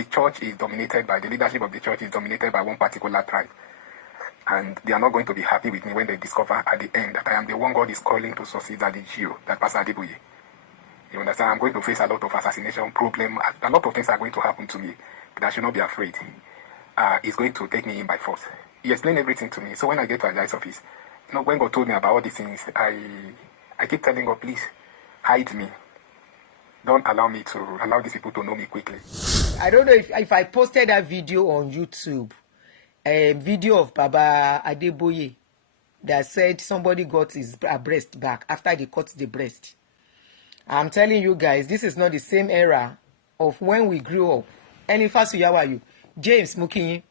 the church is dominated by, the leadership of the church is dominated by one particular tribe. And they are not going to be happy with me when they discover at the end that I am the one God is calling to succeed at the GO, that Pastor Adeboye. You understand? I'm going to face a lot of assassination problem. A lot of things are going to happen to me, but I should not be afraid. He's going to take me in by force. He explained everything to me. So when I get to Ajayi's office, when God told me about all these things, I keep telling God, please, hide me. Don't allow me to allow these people to know me quickly. I don't know if I posted that video on YouTube, a video of Baba Adeboye that said somebody got his breast back after they cut the breast. I'm telling you guys, this is not the same era of when we grew up. Any first you, James Mukinyi,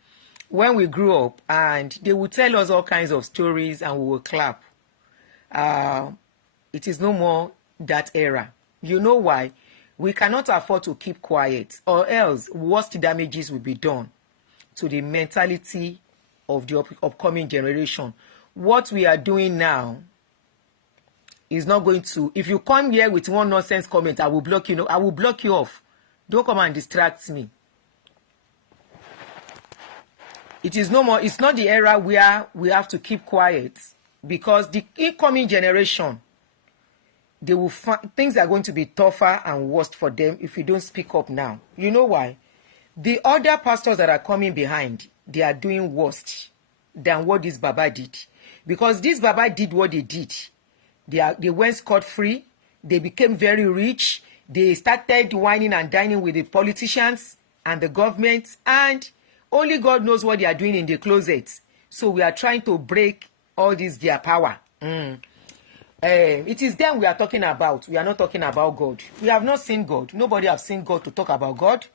when we grew up, and they would tell us all kinds of stories and we will clap. It is no more that era. You know why? We cannot afford to keep quiet, or else worst damages will be done to the mentality of the upcoming generation. What we are doing now is not going to. If you come here with one nonsense comment, I will block you. I will block you off. Don't come and distract me. It is no more. It's not the era where we have to keep quiet, because the incoming generation, they will things are going to be tougher and worse for them if you don't speak up now. You know why? The other pastors that are coming behind, they are doing worse than what this Baba did. Because this Baba did what they did. They went scot-free. They became very rich. They started whining and dining with the politicians and the government. And only God knows what they are doing in the closet. So we are trying to break all this their power. It is them we are talking about. We are not talking about God. We have not seen God. Nobody has seen God to talk about God.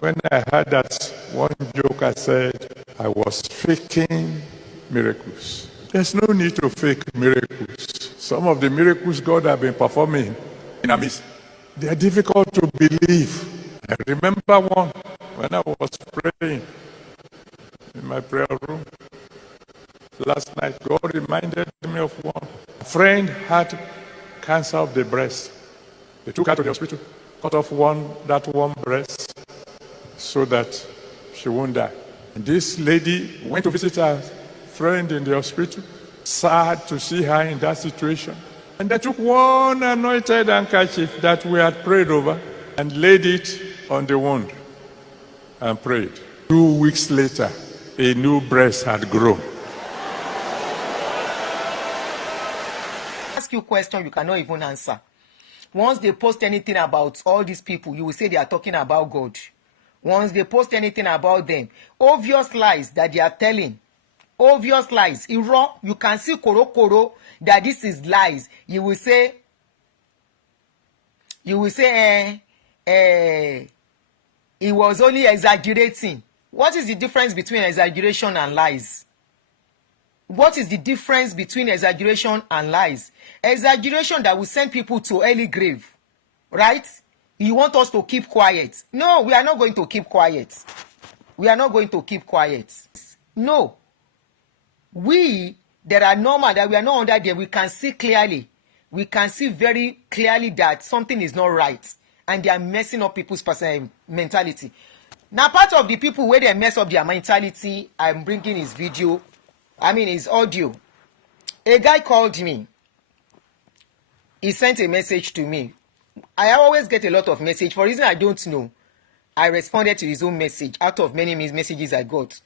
When I heard that one joke, I said I was faking miracles. There's no need to fake miracles. Some of the miracles God has been performing in our midst, they are difficult to believe. I remember one when I was praying in my prayer room last night. God reminded me of one. A friend had cancer of the breast. They took her to the hospital, cut off that one breast so that she won't die. And this lady went to visit her friend in the hospital, sad to see her in that situation. And they took one anointed handkerchief that we had prayed over and laid it on the wound and prayed. 2 weeks later, a new breast had grown. Ask you a question you cannot even answer. Once they post anything about all these people, you will say they are talking about God. Once they post anything about them, obvious lies that they are telling, obvious lies, you can see koro that this is lies. You will say he was only exaggerating. What is the difference between exaggeration and lies? What is the difference between exaggeration and lies? Exaggeration that will send people to early grave, right? You want us to keep quiet. No, we are not going to keep quiet. We are not going to keep quiet. No. We that are normal, that we are not under there, we can see clearly. We can see very clearly that something is not right. And they are messing up people's personal mentality. Now, part of the people where they mess up their mentality, I'm bringing his video, his audio. A guy called me. He sent a message to me. I always get a lot of message. For reason I don't know, I responded to his own message out of many messages I got.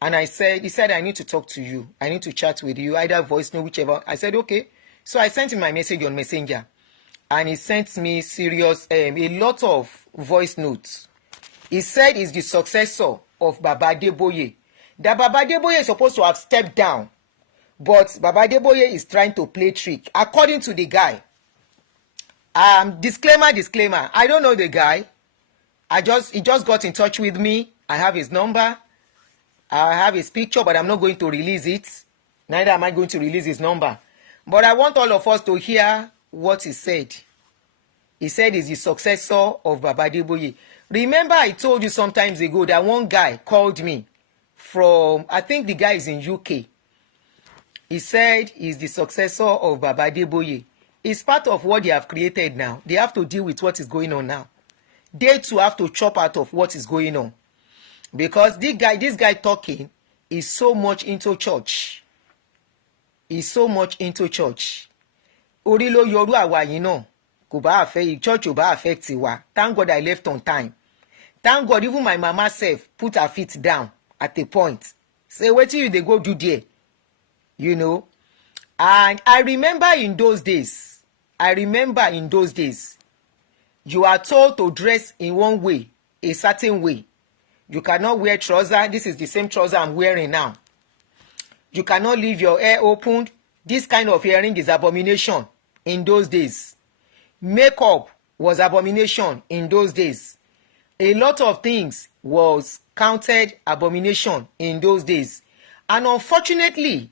And he said, I need to talk to you. I need to chat with you, either voice note, whichever. I said, okay. So I sent him my message on Messenger. And he sent me a lot of voice notes. He said he's the successor of Baba Adeboye. That Baba Adeboye is supposed to have stepped down. But Baba Adeboye is trying to play trick. According to the guy. Disclaimer. I don't know the guy. He just got in touch with me. I have his number. I have his picture, but I'm not going to release it. Neither am I going to release his number. But I want all of us to hear what he said. He said he's the successor of Baba Adeboye. Remember I told you some times ago that one guy called me from, I think the guy is in UK. He said he's the successor of Baba Adeboye. It's part of what they have created now. They have to deal with what is going on now. they too have to chop out of what is going on. Because this guy talking is so much into church. He's so much into church. Orí ló yọrú àwa yìí náà. Kò bá affect church, ò bá affect wa. Thank God I left on time. Thank God even my mama self put her feet down at a point. Say, wetin you dey go do there? You know? And I remember in those days, you are told to dress in one way, a certain way. You cannot wear trouser. This is the same trouser I'm wearing now. You cannot leave your hair opened. This kind of earring is abomination in those days. Makeup was abomination in those days. A lot of things was counted abomination in those days. And unfortunately,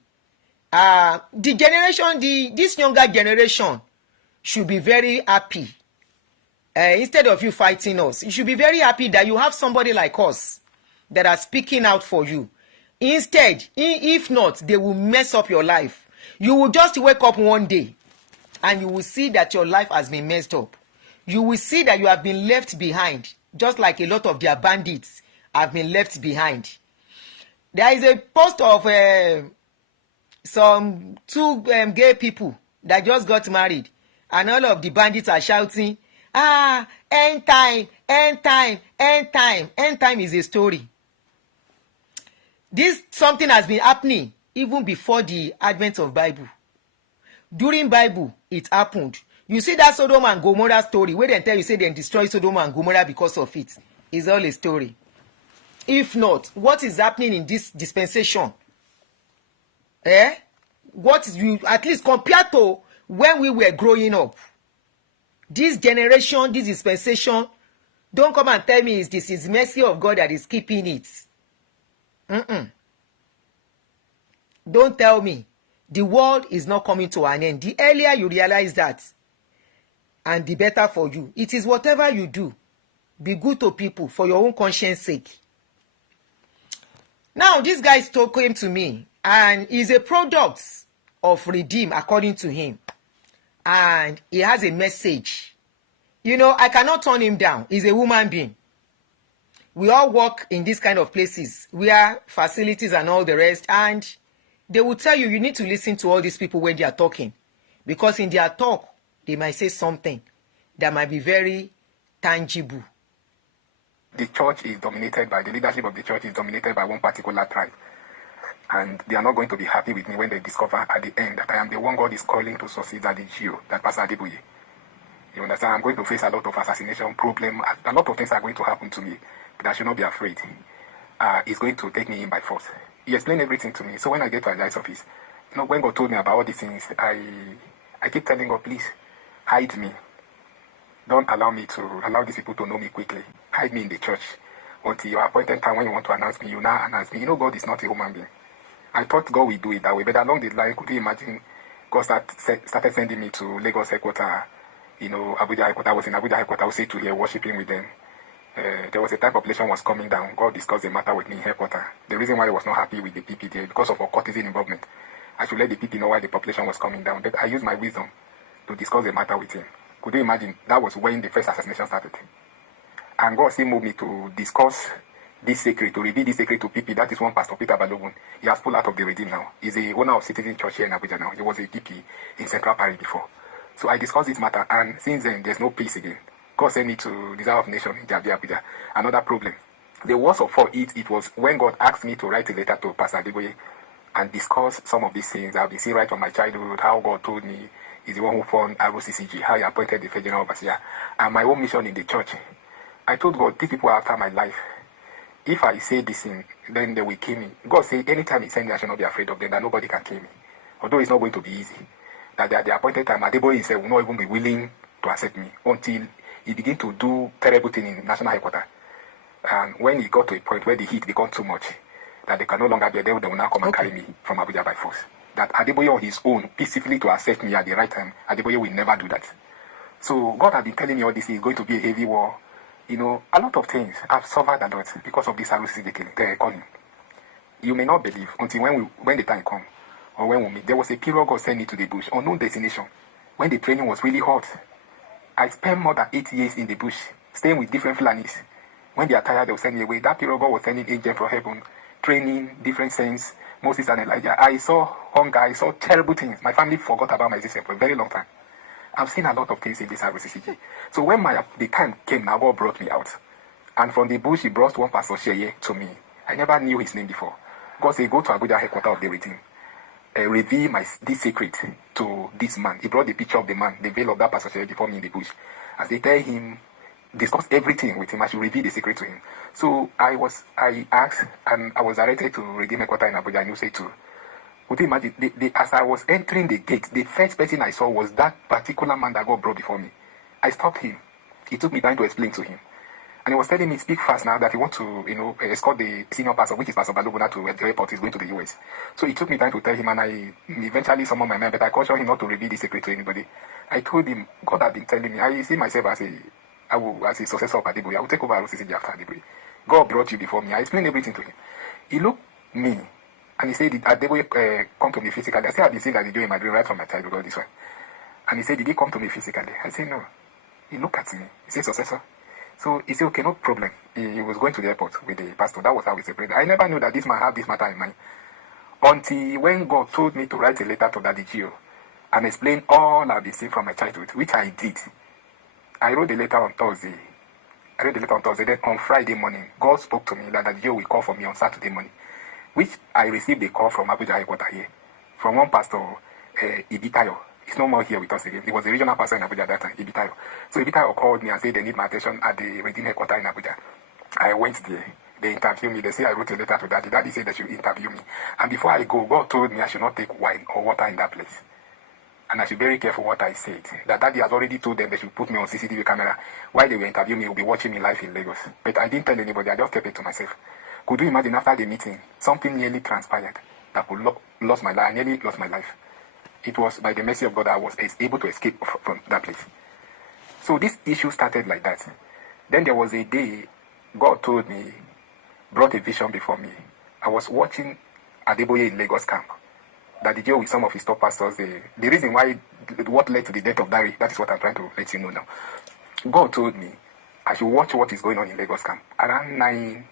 this younger generation should be very happy. Instead of you fighting us, you should be very happy that you have somebody like us that are speaking out for you. Instead, if not, they will mess up your life. You will just wake up one day and you will see that your life has been messed up. You will see that you have been left behind, just like a lot of their bandits have been left behind. There is a post of some two gay people that just got married, and all of the bandits are shouting, end time, end time, end time. End time is a story. This something has been happening even before the advent of Bible. During Bible, it happened. You see that Sodom and Gomorrah story where they tell you say they destroy Sodom and Gomorrah because of it. It's all a story. If not, what is happening in this dispensation? What is you at least compared to when we were growing up? This generation, this dispensation, don't come and tell me this is mercy of God that is keeping it. Don't tell me. The world is not coming to an end. The earlier you realize that, and the better for you. It is whatever you do, be good to people for your own conscience sake. Now, this guy came to me, and he's a product of Redeem, according to him. And he has a message. You know, I cannot turn him down. He's a human being. We all work in these kind of places, where facilities and all the rest, and they will tell you, you need to listen to all these people when they are talking. Because in their talk, they might say something that might be very tangible. The church is dominated by, the leadership of the church is dominated by one particular tribe. And they are not going to be happy with me when they discover at the end that I am the one God is calling to succeed at the GO, that Pastor Adeboye. You understand? I'm going to face a lot of assassination problem. A lot of things are going to happen to me, but I should not be afraid. He's going to take me in by force. He explained everything to me. So when I get to Ajayi's office, you know, when God told me about all these things, I keep telling God, please, hide me. Don't allow me to allow these people to know me quickly. Hide me in the church. Until your appointed time when you want to announce me, you now announce me. You know, God is not a human being. I thought God will do it that way, but along the line, could you imagine God started sending me to Lagos headquarters, you know, Abuja headquarters. I was in Abuja headquarters, I was to here worshiping with them. There was a time population was coming down. God discussed the matter with me in headquarters. The reason why I was not happy with the PP there, because of our courtesan involvement. I should let the PP know why the population was coming down. But I used my wisdom to discuss the matter with him. Could you imagine? That was when the first assassination started. And God still moved me to discuss this secret, to reveal this secret to PP. That is one Pastor Peter Balogun. He has pulled out of the Redeem now. He's the owner of Citizen Church here in Abuja now. He was a DP in Central Paris before. So I discussed this matter, and since then, there's no peace again. God sent me to Desire of Nation in Abuja. Another problem. The worst of all it was when God asked me to write a letter to Pastor Adeboye and discuss some of these things I've been seeing right from my childhood, how God told me he's the one who formed R.C.C.G, how he appointed the First General Overseer, and my own mission in the church. I told God, these people are after my life. If I say this thing, then they will kill me. God said, anytime he sends me, I should not be afraid of them, that nobody can kill me. Although it's not going to be easy. That at the appointed time, Adeboye himself will not even be willing to accept me until he begin to do terrible things in national headquarters. And when he got to a point where the heat became too much, that they can no longer be there, they will now come and carry me from Abuja by force. That Adeboye on his own, peacefully to accept me at the right time, Adeboye will never do that. So God has been telling me all this, is going to be a heavy war. You know, a lot of things. I've suffered a lot because of this R.C.C.G calling. You may not believe until when the time comes, or when we meet. There was a period God sent me to the bush, unknown destination, when the training was really hot. I spent more than 8 years in the bush staying with different Fulanis. When they are tired, they'll send me away. That period, God was sending angels from heaven, training, different saints, Moses and Elijah. I saw hunger, I saw terrible things. My family forgot about my existence for a very long time. I've seen a lot of things in this R.C.C.G. So when the time came, now God brought me out. And from the bush, he brought one Pastor Sheye to me. I never knew his name before. God said, go to Abuja headquarters of the Redeemed. Reveal this secret to this man. He brought the picture of the man, the veil of that Pastor Sheye before me in the bush. As they tell him, discuss everything with him, I should reveal the secret to him. So I asked, and I was directed to Redeemed headquarters in Abuja, and you say too. Would you imagine, as I was entering the gate, the first person I saw was that particular man that God brought before me. I stopped him. It took me time to explain to him. And he was telling me, speak fast now, that he wants to, escort the senior pastor, which is Pastor Baloguna, to the airport. He's going to the US. So it took me time to tell him, and I eventually summoned my man, but I cautioned him not to reveal the secret to anybody. I told him, God had been telling me, I see myself as a successor of Adeboye. I will take over R.C.C.G after Adeboye. God brought you before me. I explained everything to him. He looked at me, and he said, did Adeboye come to me physically? I said, I've been seeing Adeboye in my dream right from my childhood, all this one. And he said, did he come to me physically? I said, no. He looked at me. He said, successor. So he said, okay, no problem. He was going to the airport with the pastor. That was how we separated. I never knew that this man had this matter in mind. Until when God told me to write a letter to Daddy Gio and explain all I've been seeing from my childhood, which I did. I wrote the letter on Thursday. Then on Friday morning, God spoke to me that Daddy Gio will call for me on Saturday morning, which I received a call from Abuja headquarters here, from one pastor, Ibitayo. He's no more here with us again. He was the regional pastor in Abuja at that time, Ibitayo. So Ibitayo called me and said they need my attention at the Redeemed headquarters in Abuja. I went there. They interviewed me. They say I wrote a letter to Daddy. Daddy said they should interview me. And before I go, God told me I should not take wine or water in that place. And I should be very careful what I said. That Daddy has already told them they should put me on CCTV camera. While they were interviewing me, he will be watching me live in Lagos. But I didn't tell anybody. I just kept it to myself. Could you imagine after the meeting, something nearly transpired that could lost my life. I nearly lost my life. It was by the mercy of God I was able to escape from that place. So this issue started like that. Then there was a day God told me, brought a vision before me. I was watching Adeboye in Lagos camp. That the deal with some of his top pastors, the reason why, what led to the death of Dari, that is what I'm trying to let you know now. God told me I should watch what is going on in Lagos camp. Around 9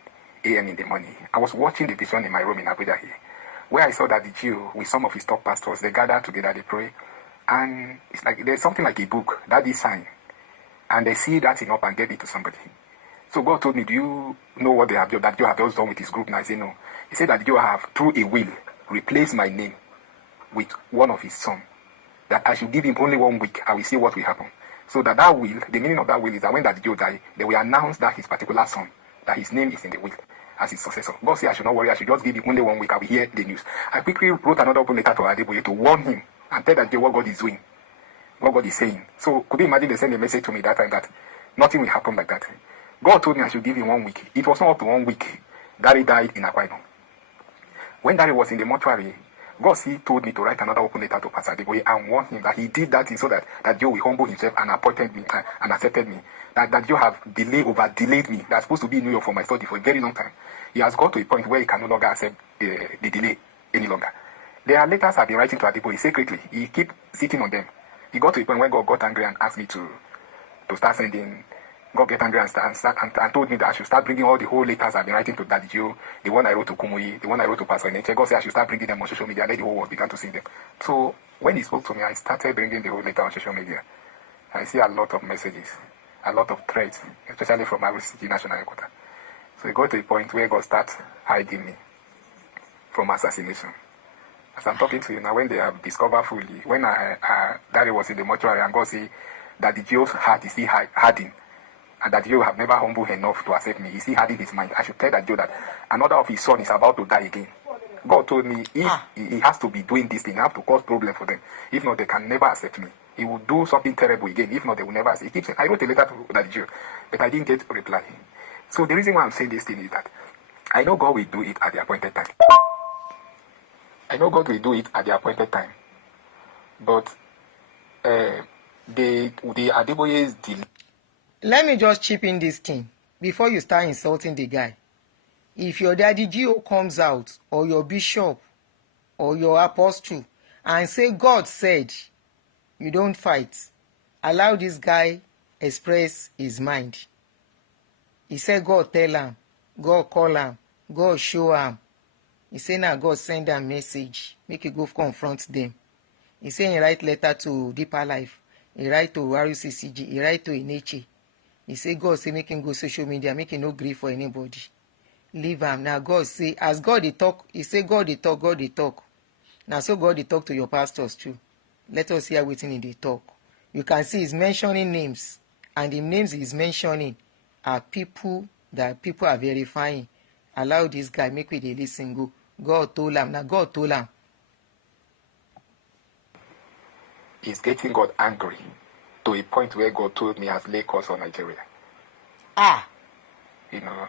a.m. in the morning, I was watching the vision in my room in Abuja here, where I saw that the Jew with some of his top pastors, they gathered together, they pray, and it's like there's something like a book that is signed, and they see that thing up and get it to somebody. So God told me, do you know what they have done, that Joe have just done with his group? And I said, no. He said that Joe have, through a will, replaced my name with one of his sons. That I should give him only 1 week, I will see what will happen. So that will, the meaning of that will is that when that Joe died, they will announce that his particular son, that his name is in the will as his successor. God said I should not worry, I should just give him only 1 week, I will hear the news. I quickly wrote another open letter to Adeboye to warn him and tell that what God is doing, what God is saying. So could you imagine they sent a message to me that time that nothing will happen like that? God told me I should give him 1 week. It was not up to 1 week. Dari died in Akwa Ibom. When Dari was in the mortuary, God told me to write another open letter to Pastor Adeboye and warn him that he did that so that Joe will humble himself and appointed me and accepted me. That Joe have delayed me. That's supposed to be in New York for my study for a very long time. He has got to a point where he can no longer accept the delay any longer. There are letters I've been writing to Adeboye secretly. He keep sitting on them. He got to a point where God got angry and asked me to start sending. God get angry and told me that I should start bringing all the whole letters I've been writing to Daddy Joe, the one I wrote to Kumuyi, the one I wrote to Pastor Neche. God said I should start bringing them on social media. Let the whole world begin to see them. So when he spoke to me, I started bringing the whole letter on social media. I see a lot of messages, a lot of threats, especially from R.C.C.G national headquarters. So it got to a point where God started hiding me from assassination. As I'm talking to you now, when they have discovered fully, when Daddy was in the mortuary and God said that the Joe's heart is still hardened, and that Joe have never humbled enough to accept me. He still had in his mind, I should tell that Joe that another of his son is about to die again. God told me if he has to be doing this thing, I have to cause problem for them. If not, they can never accept me. He will do something terrible again. If not, they will never accept. He keeps saying, I wrote a letter to that Joe, but I didn't get a reply. So the reason why I'm saying this thing is that I know God will do it at the appointed time. I know God will do it at the appointed time. But the Adeboye's delay. Let me just chip in this thing before you start insulting the guy. If your daddy Gio comes out, or your bishop, or your apostle, and say God said, you don't fight, allow this guy express his mind. He said God tell am, God call am, God show am. He say na God send am message make he go confront them. He say he write letter to Deeper Life, he write to R.C.C.G, he write to Eneche. He say God say make him go social media, make him no gree for anybody. Leave am. Now God say, as God dey talk, he say God dey talk, God dey talk. Now so God dey talk to your pastors too. Let us hear wetin he dey talk. You can see he's mentioning names, and the names he's mentioning are people that people are verifying. Allow this guy make we dey listen go. God told am. Now God told am. It's getting God angry to a point where God told me has laid curse on Nigeria. Ah. You know,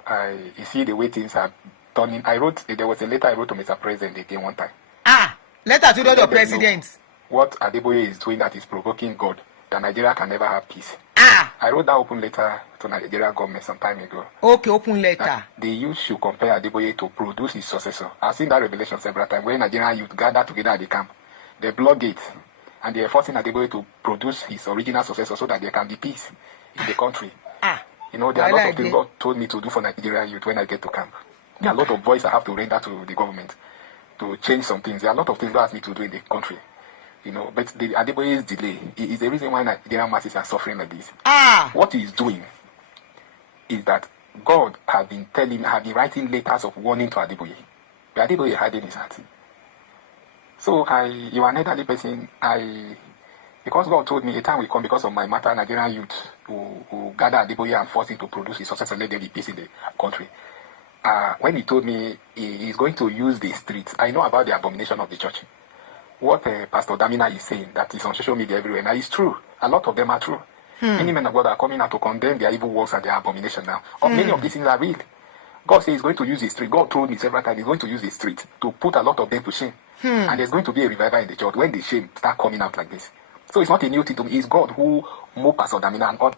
you see the way things are turning. There was a letter I wrote to Mr. President again one time. Ah, letter to the president. What Adeboye is doing that is provoking God, that Nigeria can never have peace. Ah. I wrote that open letter to Nigeria government some time ago. Okay, open letter. The youth should compare Adeboye to produce his successor. I've seen that revelation several times when Nigerian youth gather together at the camp. They block it, and they are forcing Adeboye to produce his original successor so that there can be peace in the country. Ah. You know, there are a lot of things God told me to do for Nigerian youth when I get to camp. There are a lot of voice I have to render to the government to change some things. There are a lot of things God asked me to do in the country. You know, but the Adeboye's delay is the reason why Nigerian masses are suffering like this. Ah. What he is doing is that God has been writing letters of warning to Adeboye. But Adeboye had in his heart. So you are an elderly person. Because God told me a time will come because of my matter, Nigerian youth who gather Adeboye and force him to produce his success and let there be peace in the country. When he told me he is going to use the streets, I know about the abomination of the church. What Pastor Damina is saying, that is on social media everywhere now, is true. A lot of them are true. Many men of God are coming out to condemn their evil works and their abomination now. Many of these things are real. God says he's going to use the street. God told me several times he's going to use the street to put a lot of them to shame. And there's going to be a revival in the church when the shame start coming out like this. So it's not a new thing to me. It's God who moved Pastor Damina and all.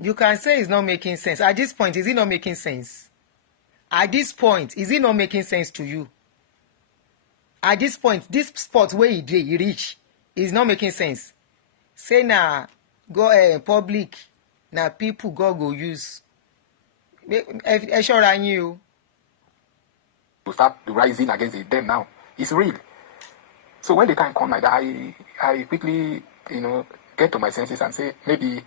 You can say it's not making sense. At this point, is it not making sense? At this point, is it not making sense to you? At this point, this spot where he reach is not making sense. Say now, go public, now people God go use. You to start rising against them now. It's real. So when the time comes like that, I quickly, get to my senses and say, maybe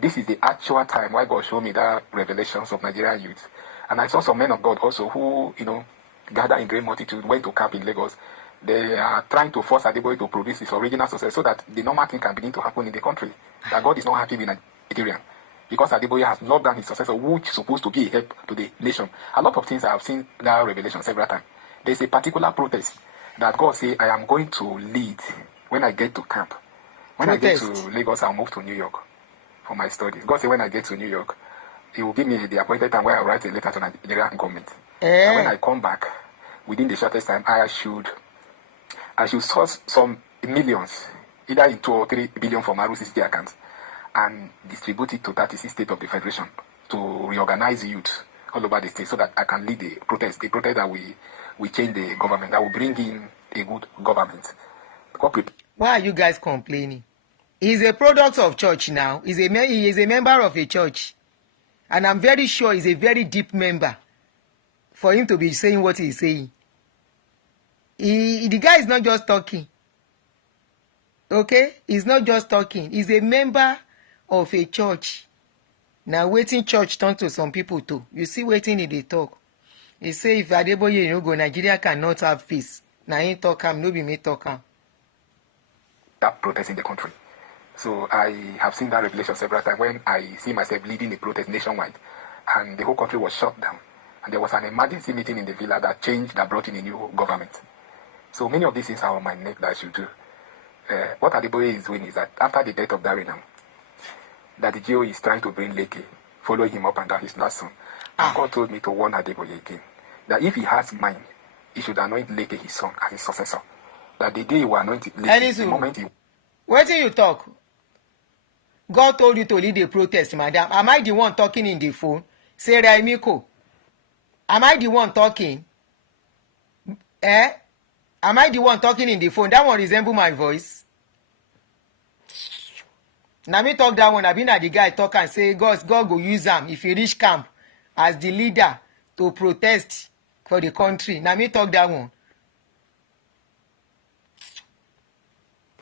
this is the actual time why God showed me that revelations of Nigerian youth. And I saw some men of God also who, gather in great multitude, went to camp in Lagos. They are trying to force Adeboye to produce his original success so that the normal thing can begin to happen in the country. That God is not happy with Nigeria. Because Adeboye has not done his successor, which is supposed to be a help to the nation. A lot of things I have seen that revelation several times. There's a particular protest that God says I am going to lead when I get to camp. When I get to Lagos, I'll move to New York for my studies. God said when I get to New York, He will give me the appointed time where I'll write a letter to the Nigerian government. And when I come back, within the shortest time, I should source some millions, either in 2 or 3 billion from R.C.C.G accounts, and distribute it to 36 states of the Federation to reorganize youth all over the state so that I can lead the protest that we change the government, that will bring in a good government. Why are you guys complaining? He's a product of church now. He is a member of a church. And I'm very sure he's a very deep member for him to be saying what he's saying. The guy is not just talking. Okay? He's not just talking. He's a member of a church. Now, waiting church turn to some people too. You see waiting in the talk. He say if Adeboye go, Nigeria cannot have peace. Now he talk him, no be me talk him. That protest in the country. So I have seen that revelation several times when I see myself leading a protest nationwide, and the whole country was shut down, and there was an emergency meeting in the villa that brought in a new government. So many of these things are on my neck that I should do. What Adeboye is doing is that after the death of Darinam, that the GO is trying to bring Leke, following him up and down his last son. And God told me to warn Adeboye again that if he has mind, he should anoint Leke his son as his successor. That the day he will anoint Leke, the moment he... What do you talk? God told you to lead a protest, madam. Am I the one talking in the phone? Say, Raimiko. Am I the one talking? Am I the one talking in the phone? That one resemble my voice. Now me talk that one. I been at the guy talk and say, God go use him if he reach camp as the leader to protest for the country. Na me talk that one.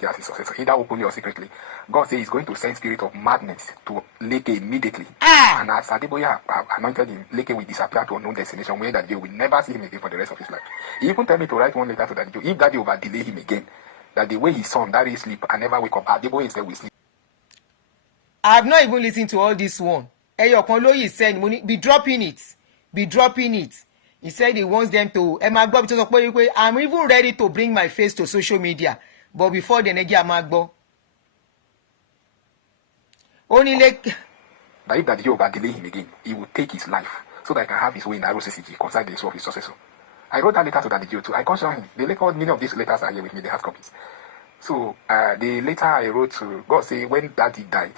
As his successor, either openly or secretly. God says he's going to send spirit of madness to Leke immediately. And as Adeboye anointed him, Leke will disappear to unknown destination where that day will never see him again for the rest of his life. He even tell me to write one letter to that Joe. If that day over delay him again, that the way his son that he sleep and never wake up, Adeboye instead will sleep. I have not even listened to all this one. Eyokan Loyi said, be dropping it. Be dropping it. He said he wants them to. I'm even ready to bring my face to social media. But before the Negi Amagbo. Only like. That if that Jehovah delay him again, he will take his life so that I can have his way in R.C.C.G concerning the issue of his successor. I wrote that letter to Daddy Joe too. I cautioned him. The record, many of these letters are here with me, they have copies. So the letter I wrote to God say when Daddy died,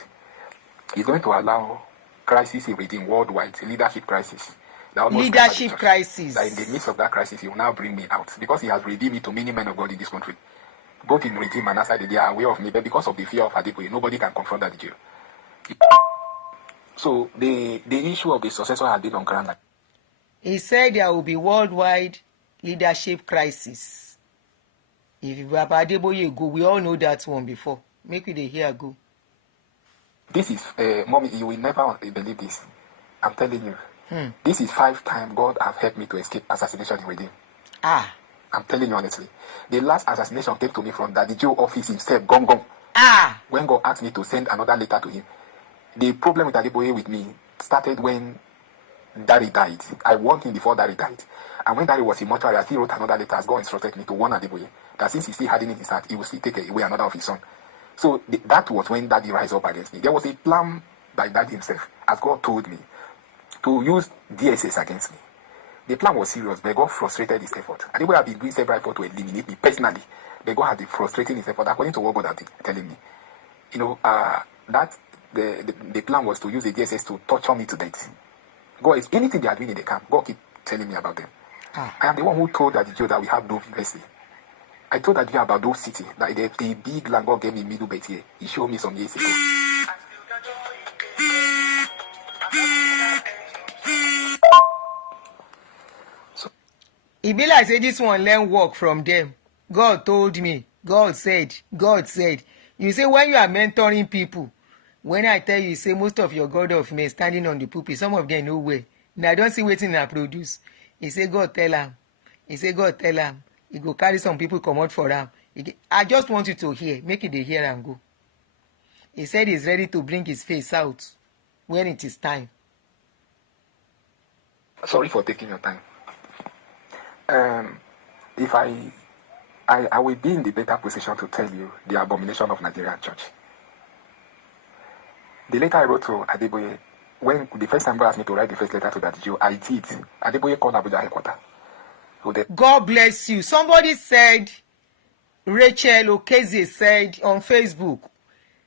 he's going to allow crisis within worldwide, leadership crisis. Leadership crisis. That in the midst of that crisis, he will now bring me out because he has redeemed me to many men of God in this country. Both in regime and outside, they are aware of me, but because of the fear of Adeboye, nobody can confront that Jew. So the issue of the successor has been on ground. He said there will be worldwide leadership crisis. If Baba Adeboye go, we all know that one before. Make it a here go. This is, mommy, you will never believe this. I'm telling you. This is 5 times God have helped me to escape assassination with him. I'm telling you honestly. The last assassination came to me from Daddy Joe office himself, gong. When God asked me to send another letter to him. The problem with Adeboye with me started when Daddy died. I warned him before Daddy died. And when Daddy was in mortuary, I still wrote another letter as God instructed me to warn Adeboye that since he still had it in his heart, he will still take away another of his son. So that was when Daddy rise up against me. There was a plan by Daddy himself, as God told me, to use DSS against me. The plan was serious, but God frustrated his effort. Adeboye had been doing several efforts to eliminate me personally, but God had been frustrating his effort according to what God had been telling me. You know, that the plan was to use the DSS to torture me to death. God is anything they are doing in the camp. God keep telling me about them. I am the one who told Daddy Joe that we have no university. I told Daddy Joe about those cities, that the big land God gave me middle bed here. He showed me some years ago. E be like say this one learn work from them. God told me. God said. You say when you are mentoring people, when I tell you, say most of your God of men standing on the pulpit, some of them no way. Now I don't see waiting I produce. He say God tell him. He go carry some people come out for him. I just want you to hear. Make it the hear and go. He said he's ready to bring his face out when it is time. Sorry for taking your time. If I will be in the better position to tell you the abomination of Nigerian church. The letter I wrote to Adeboye, when the first time God asked me to write the first letter to that Jew, I did. Adeboye called Abuja headquarters. God bless you. Somebody said, Rachel Okeze said on Facebook,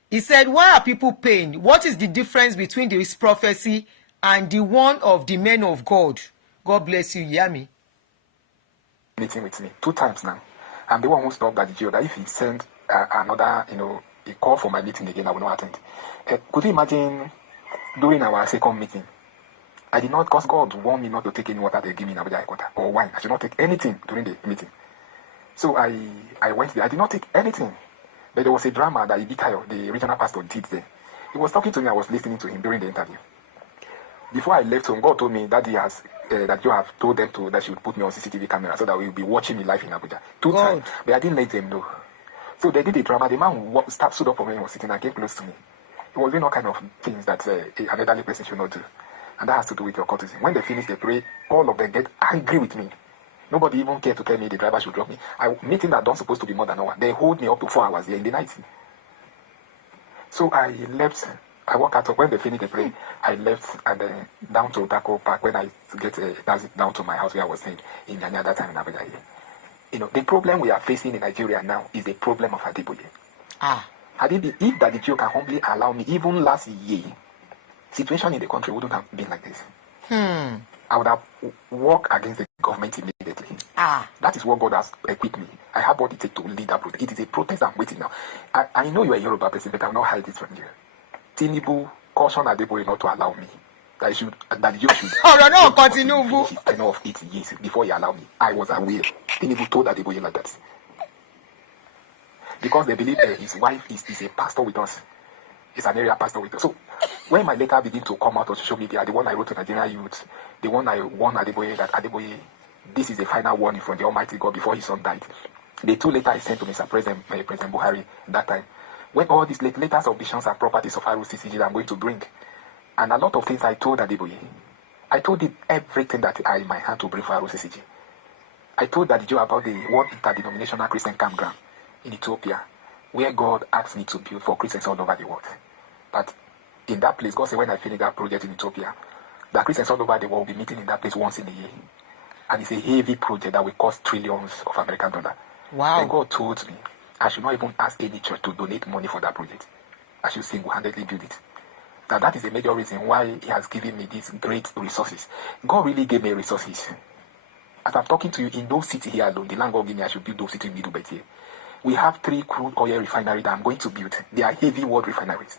he said, why are people paying? What is the difference between this prophecy and the one of the men of God? God bless you, Yami. Meeting with me 2 times now. I'm the one who stopped that Jew that if he sent another, a call for my meeting again, I will not attend. Could you imagine during our second meeting? I did not, because God warned me not to take any water they give me in Abuja headquarters or wine. I should not take anything during the meeting. So I went there. I did not take anything. But there was a drama that Ibikayo, the regional pastor, did there. He was talking to me. I was listening to him during the interview. Before I left home, God told me that that you have told them that she would put me on CCTV camera so that we will be watching me live in Abuja. 2 times. But I didn't let them know. So they did the drama. The man stood up for me and was sitting and came close to me. He was doing all kind of things that an elderly person should not do. And that has to do with your courtesy. When they finish, they pray, all of them get angry with me. Nobody even cared to tell me the driver should drop me. Meeting that don't supposed to be more than an hour. They hold me up to 4 hours here in the night. So I left. I walked out. When they finished the prayer, I left and down to Taco Park. When I get down to my house where I was staying in Nyanya that time in Abuja. The problem we are facing in Nigeria now is the problem of Adeboye. If Daddy Joe can humbly allow me, even last year, situation in the country wouldn't have been like this. I would have walked against the government immediately. That is what God has equipped me. I have what it takes to lead that protest. It is a protest I'm waiting now. I know you are a Yoruba person, but I will not hide this from you. Tinubu cautioned Adeboye not to allow me. that the Jew should. ọ̀rọ̀ náà kan Tinubu. His tenure of 8 years before he allowed me. I was aware. Tinubu told Adeboye like that. Because they believe his wife is a pastor with us. He's an area pastor with us. So when my letter began to come out on social media, the one I wrote to Nigerian youth, the one I warned Adeboye that Adeboye, this is a final warning from the Almighty God before his son died. The 2 letters I sent to Mr. President Buhari that time, when all these letters of visions and properties of R.C.C.G that I'm going to bring, and a lot of things I told Adeboye, I told him everything that I in my hand to bring for R.C.C.G. I told that Joe about the one interdenominational Christian campground in Ethiopia, where God asked me to build for Christians all over the world. But in that place, God said when I finish that project in Ethiopia, that Christians all over the world will be meeting in that place once in a year. And it's a heavy project that will cost trillions of American dollars. Wow. Then God told me I should not even ask any church to donate money for that project. I should single-handedly build it. Now that is a major reason why He has given me these great resources. God really gave me resources. As I'm talking to you, in those cities here alone, the land God gave me, I should build those cities in Middle Belt here. We have 3 crude oil refineries that I'm going to build. They are heavy world refineries.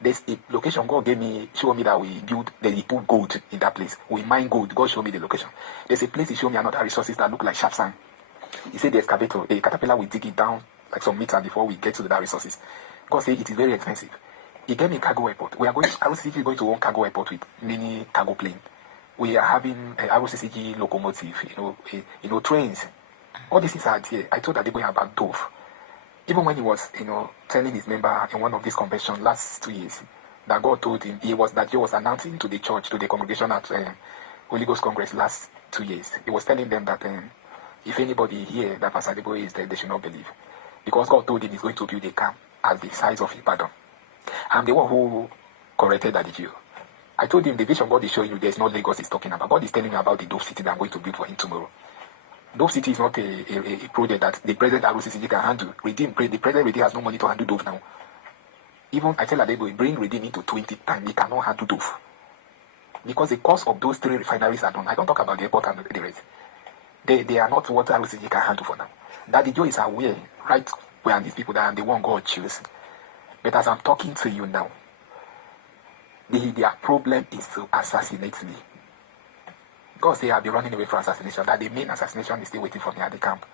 There's a location God gave me, showed me that we build, then He put gold in that place. We mine gold. God showed me the location. There's a place He showed me another resources that look like sharp sand. He said the excavator, a caterpillar will dig it down like some meters before we get to that resources. God said it is very expensive. He gave me a cargo airport. We are going. R.C.C.G is going to own cargo airport with many cargo plane. We are having R.C.C.G locomotive. Trains. All these things are here. I told Adeboye about Dove. Even when he was, telling his member in one of these conventions last 2 years, that God told him he was announcing to the church, to the congregation at Holy Ghost Congress last 2 years. He was telling them that if anybody here that Pastor Adeboye is dead, they should not believe. Because God told him he's going to build a camp as the size of Ibadan. I'm the one who corrected that Jew. I told him the vision God is showing you, there's no Lagos he's talking about. God is telling me about the Dove City that I'm going to build for him tomorrow. Dove City is not a project that the president R.C.C.G can handle. The president Redeem has no money to handle Dove now. Even I tell Adeboye, bring Redeem into 20 times, he cannot handle Dove. Because the cost of those 3 refineries are done. I don't talk about the airport and the rest. They are not what R.C.C.G can handle for now. Daddy Joe is aware, right, where these people that I'm the one God choose. But as I'm talking to you now, their problem is to assassinate me. God say I'll be running away from assassination, that the main assassination is still waiting for me at the camp.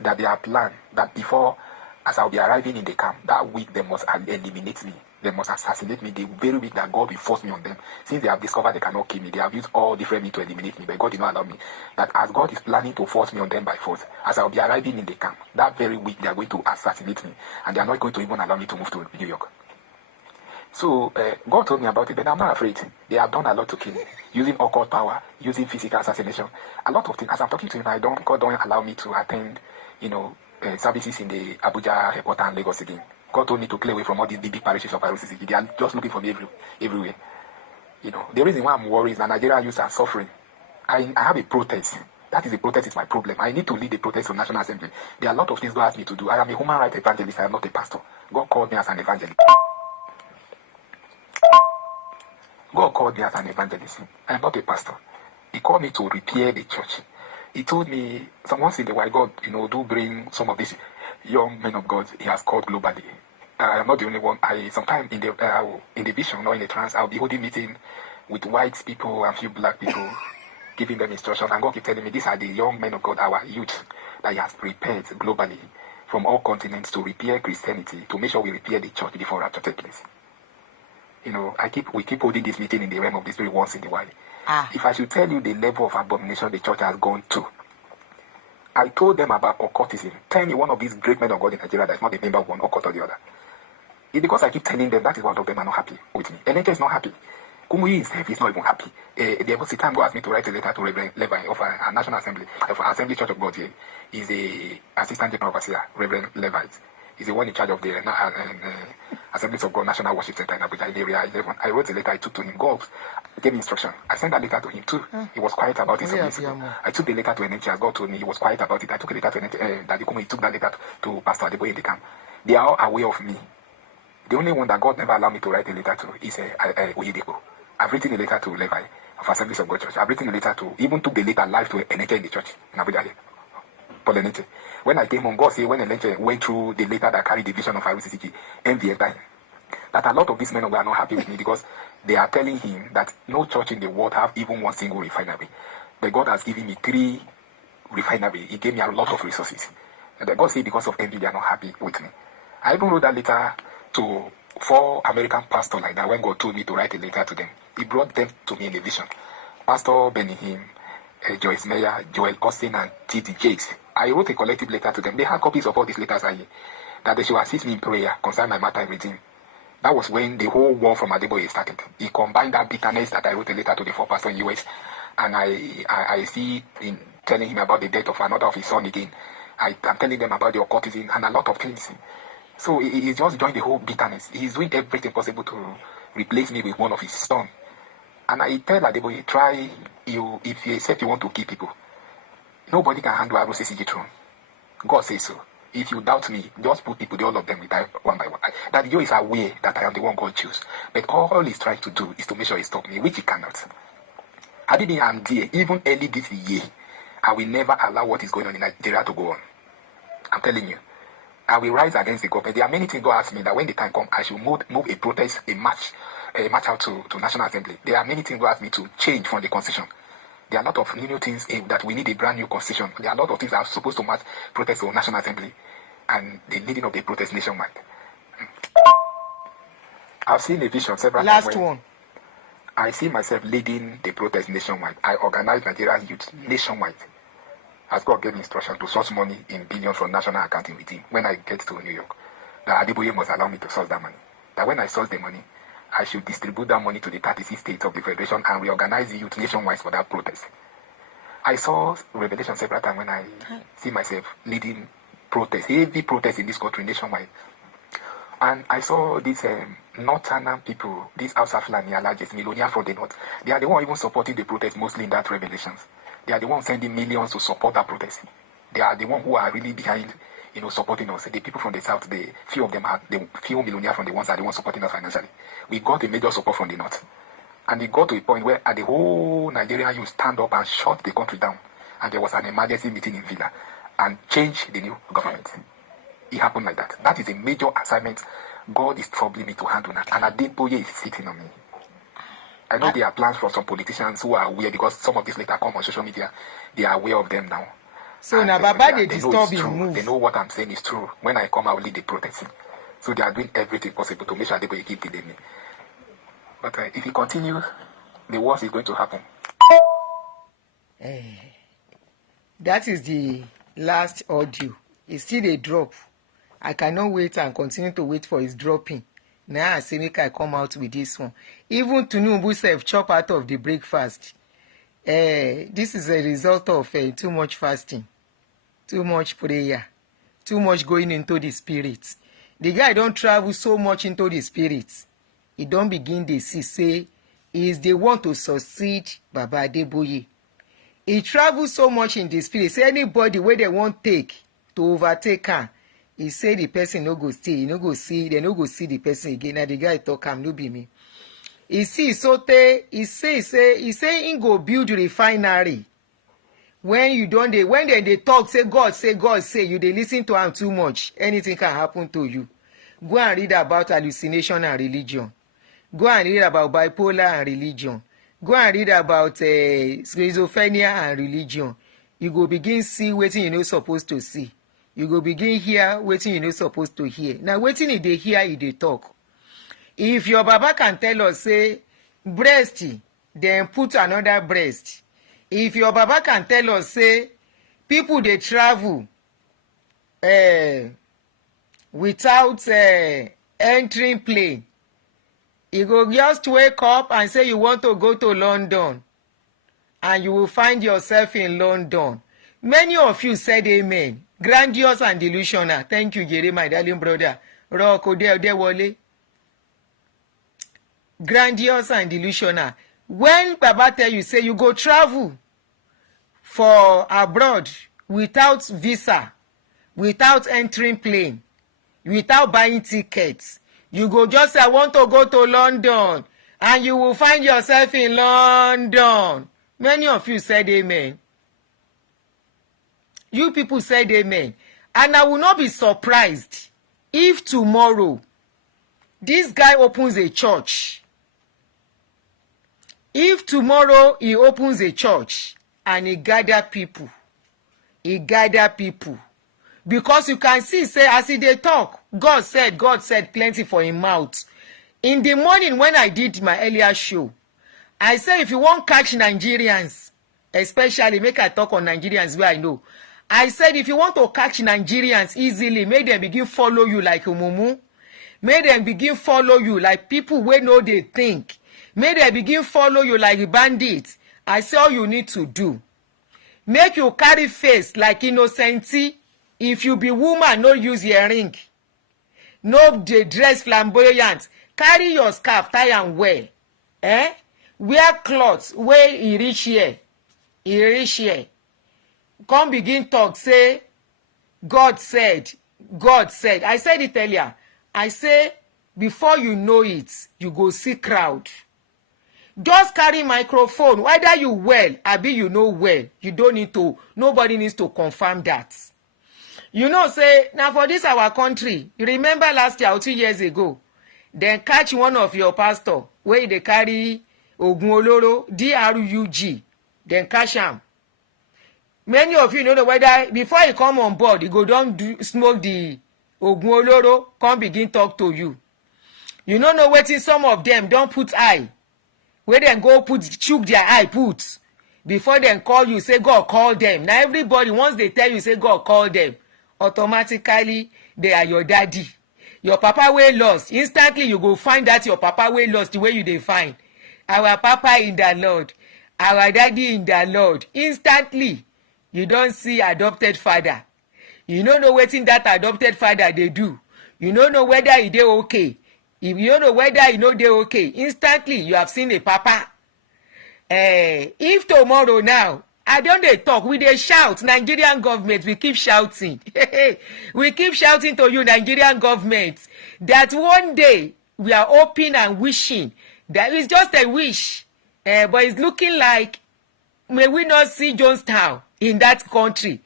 That they are planned, that before, as I'll be arriving in the camp, that week they must eliminate me. They must assassinate me the very week that God will force me on them. Since they have discovered they cannot kill me, they have used all different means to eliminate me, but God did not allow me. That as God is planning to force me on them by force, as I'll be arriving in the camp, that very week they are going to assassinate me, and they are not going to even allow me to move to New York. So God told me about it, but I'm not afraid. They have done a lot to kill me, using occult power, using physical assassination, a lot of things. As I'm talking to you now, God don't allow me to attend, services in the Abuja airport and Lagos again. God told me to clear away from all these big parishes of R.C.C.G. They are just looking for me everywhere. The reason why I'm worried is that Nigerian youths are suffering. I have a protest. That is a protest is my problem. I need to lead the protest from National Assembly. There are a lot of things God asked me to do. I am a human rights evangelist. I am not a pastor. God called me as an evangelist. God called me as an evangelist. I am not a pastor. He called me to repair the church. He told me, once in a while, God, do bring some of these young men of God He has called globally. I'm not the only one. Sometimes in the vision or in the trance, I'll be holding meeting with white people and few black people, giving them instructions. And God keep telling me, these are the young men of God, our youth, that He has prepared globally from all continents to repair Christianity, to make sure we repair the church before rapture takes place. We keep holding this meeting in the realm of the spirit once in a while. If I should tell you the level of abomination the church has gone to, I told them about occultism. Tell me one of these great men of God in Nigeria that is not a member of one occult or the other. It's because I keep telling them that is one of them are not happy with me. NHS is not happy. Kumuyi himself is not even happy. There was a time God asked me to write a letter to Reverend Levi of a National Assembly, of Assembly Church of God here. He's the Assistant General Overseer, Reverend Levi. He's the one in charge of the Assemblies of God National Worship Center in Abuja, in Area 11. I wrote a letter I took to him. God gave me instruction. I sent that letter to him too. He was quiet about it some years ago. I took the letter to NHS. God told me he was quiet about it. I took a letter to NHS. Daddy Kumu, he took that letter to Pastor Adeboye in the camp. They are all aware of me. The only one that God never allowed me to write a letter to is Oyedepo. I've written a letter to Levi of Assemblies of God Church. I've written a letter to, even took the letter live to NHS in the church in Abuja. When I came home, God said when NHS went through the letter that carried the vision of R.C.C.G, envy entered him. that a lot of these men of God are not happy with me because they are telling him that no church in the world have even one single refinery. But God has given me 3 refineries. He gave me a lot of resources. And God said because of envy, they are not happy with me. I even wrote that letter to 4 American pastors like that when God told me to write a letter to them. He brought them to me in a vision. Pastor Benny Hinn, Joyce Meyer, Joel Austin, and T.D. Jakes. I wrote a collective letter to them. They had copies of all these letters that they should assist me in prayer concerning my matter and redeem. That was when the whole war from Adeboye started. He combined that bitterness that I wrote a letter to the 4 pastors in the US, and I see in telling him about the death of another of his son again. I'm telling them about the occultism and a lot of things. So he just joined the whole bitterness. He's doing everything possible to replace me with one of his sons. And I tell Adeboye, try you if you accept you want to kill people. Nobody can handle R.C.C.G throne. God says so. If you doubt me, just put people, all of them will die one by one. That you is aware that I am the one God chose. But all he's trying to do is to make sure he stop me, which he cannot. I am there, even early this year, I will never allow what is going on in Nigeria to go on. I'm telling you. I will rise against the government. There are many things God asked me that when the time comes, I should move a protest, a march out to National Assembly. There are many things God asked me to change from the Constitution. There are a lot of new things that we need a brand new Constitution. There are a lot of things that are supposed to march protest to National Assembly and the leading of the protest nationwide. I've seen a vision several times. Last one. I see myself leading the protest nationwide. I organize Nigerian youth nationwide. As God gave me instruction to source money in billions from national accounting with him when I get to New York, that Adeboye must allow me to source that money. That when I source the money, I should distribute that money to the 36 states of the Federation and reorganize the youth nationwide for that protest. I saw revelation several times when I see myself leading protest, heavy protest in this country nationwide. And I saw these northern people, these Hausa Fulani Alajes, millionaire from the north. They are the ones even supporting the protest mostly in that revelations. They are the ones sending millions to support that protest. They are the ones who are really behind, supporting us. The people from the south, the few of them are the few millionaires from the ones that are the ones supporting us financially. We got a major support from the north. And it got to a point where the whole Nigerian youth stand up and shut the country down. And there was an emergency meeting in Villa and changed the new government. It happened like that. That is a major assignment God is troubling me to handle now. And Adeboye is sitting on me. I know there are plans for some politicians who are aware because some of these later come on social media. They are aware of them now. So now Baba they disturb him move. They know what I'm saying is true. When I come, I will lead the protest. So they are doing everything possible to make sure Adeboye keep delaying me. But if he continues, the worst is going to happen. That is the last audio. It's still a drop. I cannot wait and continue to wait for his dropping. Now I say make I come out with this one. Even Tinubu self chop out of the breakfast. This is a result of too much fasting, too much prayer, too much going into the spirit. The guy don't travel so much into the spirit. He don't begin to see say he is the one to succeed Baba Adeboye. He travels so much in the spirit. Say anybody where they won't take to overtake him. He say the person no go stay, he no go see, they no go see the person again. Now the guy talk am no be me. He see so he say he go build refinery. When you don't when they talk say God say you they listen to him too much. Anything can happen to you. Go and read about hallucination and religion. Go and read about bipolar and religion. Go and read about schizophrenia and religion. You go begin see wetin you no supposed to see. You go begin hear wetin you no supposed to hear. Now wetin e dey hear e dey talk. If your Baba can tell us say breast, then put another breast. If your Baba can tell us say people dey travel without entering plane, you go just wake up and say you want to go to London and you will find yourself in London. Many of you said amen. Grandiose and delusional. Thank you, Jerry, my darling brother. Rocco Dewole. Grandiose and delusional. When Baba tell you, say you go travel for abroad without visa, without entering plane, without buying tickets, you go just say, I want to go to London, and you will find yourself in London. Many of you said amen. You people said amen. And I will not be surprised if tomorrow this guy opens a church. If tomorrow he opens a church and he gather people, because you can see, say, as he dey talk, God said plenty for him mouth. In the morning when I did my earlier show, I say if you wan catch Nigerians, especially make I talk on Nigerians wey I know. I said if you want to catch Nigerians easily, make dem begin follow you like mumu. Make dem begin follow you like people wey no dey think. Make dem begin follow you like bandits. I say all you need to do, make you carry face like innocenti. If you be woman, no use earring, no dey dress flamboyant, carry your scarf, tie am well, wear cloth wey e reach here, come begin talk say God said. I said it earlier. I say before you know it, you go see crowd. Just carry microphone, whether you well abi you no well, you don't need to, nobody needs to confirm that. You know, say, now for this our country, you remember last year or 2 years ago, then catch one of your pastor, where they carry Ogun Oloro, DRUG, then catch him. Many of you know whether, before he come on board, he go down smoke the Ogun Oloro, come begin talk to you. You don't know wetin some of them don't put eye, where then go chook their eye put, before then call you, say God call them. Now everybody, once they tell you, say God call them, automatically they are your daddy. Your papa wey lost, instantly you go find that your papa wey lost the way you dey find. Our papa in the Lord, our daddy in the Lord. Instantly you don see adopted father. You no know wetin that adopted father dey do. You no know whether e dey okay. If you don't know whether e no dey okay, instantly you have seen a papa. If tomorrow now, I don't dey talk, we dey shout, Nigerian government, we keep shouting. We keep shouting to you, Nigerian government, that one day we are hoping and wishing that it's just a wish, but it's looking like may we not see Jonestown in that country,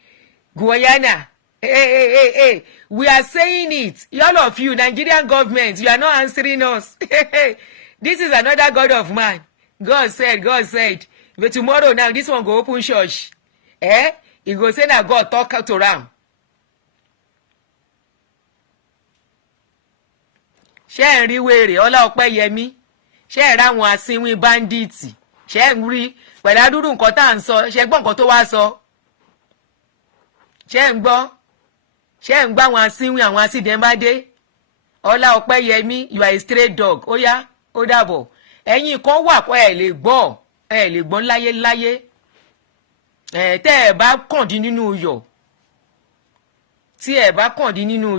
Guyana. We are saying it. All of you, Nigerian government, you are not answering us. This is another God of man. God said. But tomorrow now, this one go open church. He go say that God talk to am. Ṣé ẹ̀ rí wèrè Ọlá Ọpẹ́yẹmí? Ṣé ẹ̀ ráwọn asínwín báńdíìtì? Ṣé ẹ̀ ń rí pẹ̀lú adúrú nǹkan tá à ń sọ? Ṣé ẹ gbọ́ nǹkan tó wá sọ? Ṣé ẹ̀ ń gbọ́? Ṣé ẹ̀ ń gbọ́ àwọn asínwín àwọn asídẹ̀ẹ́mbádé? Ọlá Ọpẹ́yẹmí, you are a stray dog. Ó yá, ó dàbọ̀. Ẹ̀yin kan wà pé ẹ lè gbọ́ láyé. Tẹ́ ẹ bá kàn dín nínú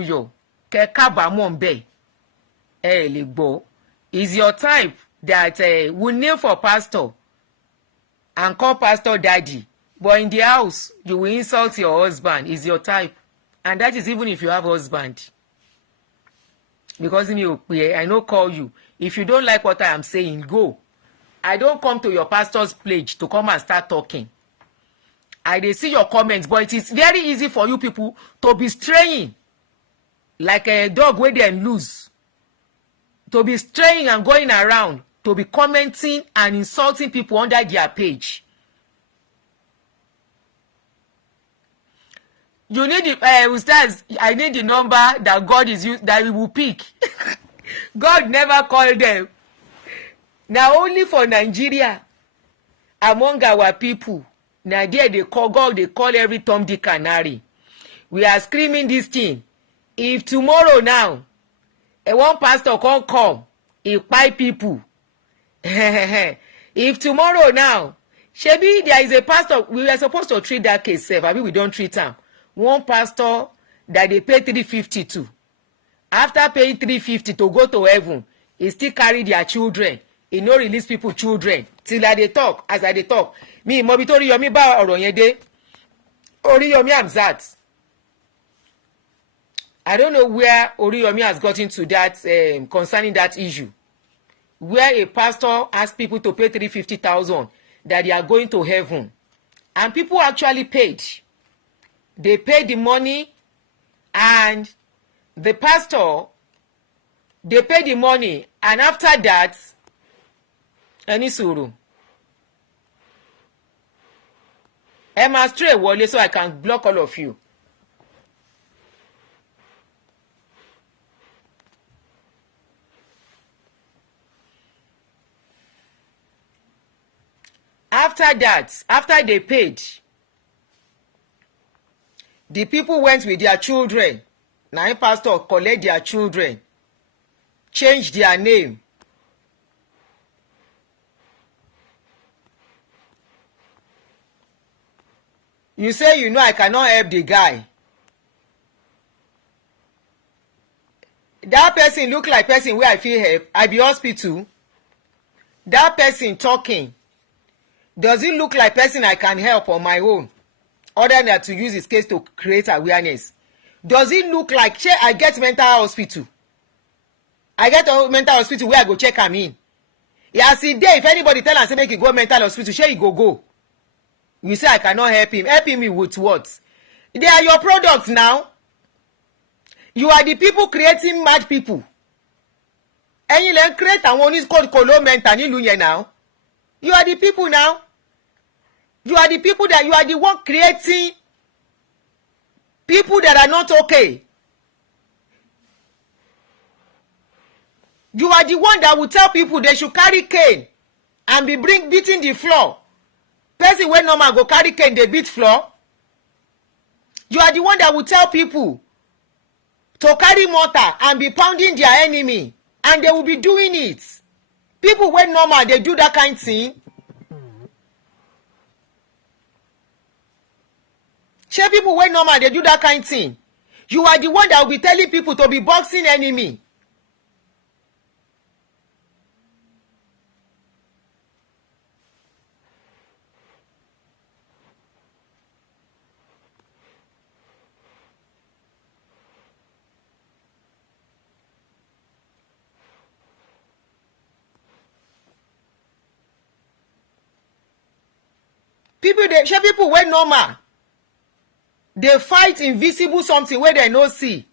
iyọ̀, kẹ́ kábàámọ̀ ń bẹ̀, ẹ lè gbọ́. Is your type that will kneel for pastor and call pastor daddy, but in the house you will insult your husband? Is your type, and that is even if you have husband. Because I no call you. If you don't like what I am saying, go. I don't come to your pastor's pledge to come and start talking. I dey see your comments, but it is very easy for you people to be straying like a dog wey dem lose. To be straying and going around, to be commenting and insulting people under their page. You need the Ustaz, I need the number that God is used, that we will pick. God never called them. Now only for Nigeria, among our people, now there they call God, they call every Tom, Dick, and Harry. We are screaming this thing. If tomorrow now, one pastor can't come, he buy people. If tomorrow now, Shebi, there is a pastor, we are supposed to treat that case safe. I mean, we don't treat him. One pastor that they pay 350 to. After paying 350 to go to heaven, he still carry their children. He no release people children till I dey talk. As I dey talk, me mo bi to Oriyomi bá ọ̀rọ̀ yẹn dé. Oriyomi Hamzat. I don't know where Oriyomi has gotten to that concerning that issue, where a pastor asks people to pay 350,000 that they are going to heaven, and people actually paid. They paid the money, and the pastor They pay the money, and after that, any sùúrù. Ẹ máa stray wọlé so I can block all of you. After that, after they paid, the people went with their children. Now, pastor collect their children, change their name. You say you know I cannot help the guy. That person look like person where I feel help. I be hospital. That person talking. Does it look like person I can help on my own? Other than to use his case to create awareness. Does it look like I get mental hospital? I get a mental hospital where I go check am in. As e dey, if anybody tell am say make he go mental hospital, shey he go. You say I cannot help him. Help him with what? They are your products now. You are the people creating mad people. Ẹ̀yin lẹ create àwọn oníkòló mental nílùú yẹn now. You are the people now. You are the people that you are the one creating people that are not okay. You are the one that will tell people they should carry cane and be beating the floor. Person wey normal go carry cane dey beat floor. You are the one that will tell people to carry mortar and be pounding their enemy, and they will be doing it. People wey normal dey do that kind thing. Shey people wey normal dey do that kind thing. You are the one that will be telling people to be boxing enemy. People wey normal dey fight invisible something wey dem no see.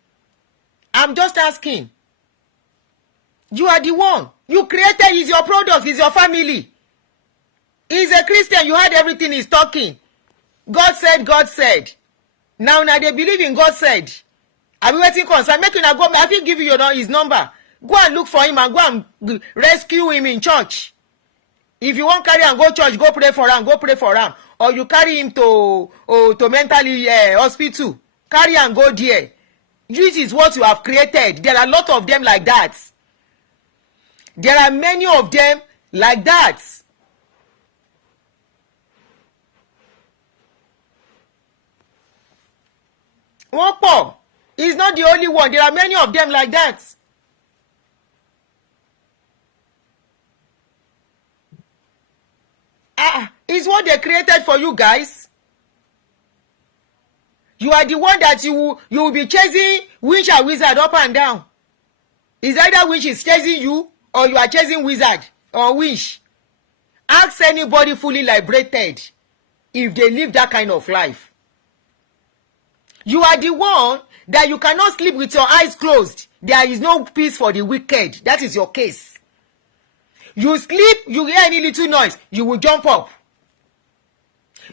I'm just asking. You are the one. You created, is your product, is your family. He's a Christian, you heard everything he's talking. God said. Now they believe in God said. I be waiting concern. Make una go, I fit give you his number. Go and look for him and go and rescue him in church. If you wan carry am go church, go pray for am. Or you carry him to mentally hospital. Carry am go there. This is what you have created. There are a lot of them like that. There are many of them like that. Wọ́n pọ̀. He's not the only one. There are many of them like that. It's what they created for you guys. You are the one that you will be chasing witch and wizard up and down. Is either witch is chasing you or you are chasing wizard or witch. Ask anybody fully liberated if they live that kind of life. You are the one that you cannot sleep with your eyes closed. There is no peace for the wicked. That is your case. You sleep, you hear any little noise, you will jump up.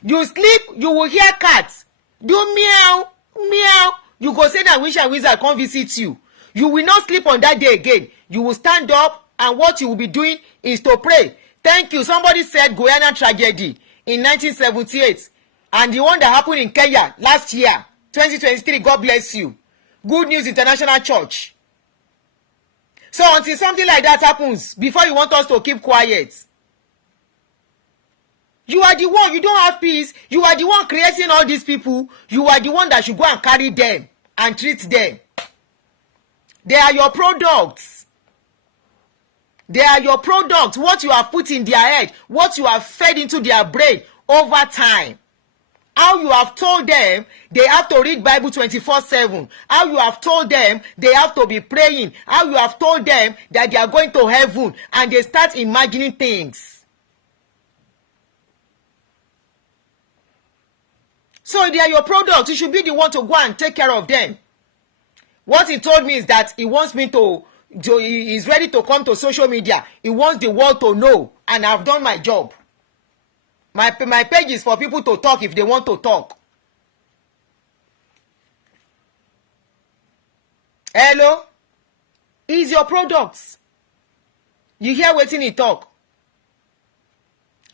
You sleep, you will hear cats do meow, meow. You go say that witch and wizard come visit you. You will not sleep on that day again. You will stand up, and what you will be doing is to pray. Thank you. Somebody said Guyana tragedy in 1978, and the one that happened in Kenya last year, 2023. God bless you. Good News International Church. So until something like that happens, before you want us to keep quiet, you are the one, you don't have peace. You are the one creating all these people. You are the one that should go and carry them and treat them. They are your products. They are your products. What you have put in their head, what you have fed into their brain over time. How you have told them they have to read Bible 24/7. How you have told them they have to be praying. How you have told them that they are going to heaven, and they start imagining things. So they are your products. You should be the one to go and take care of them. What he told me is that he wants me to He is ready to come to social media. He wants the world to know, and I've done my job. My page is for people to talk if they want to talk. Hello? Is your products. You hear wetin he talk?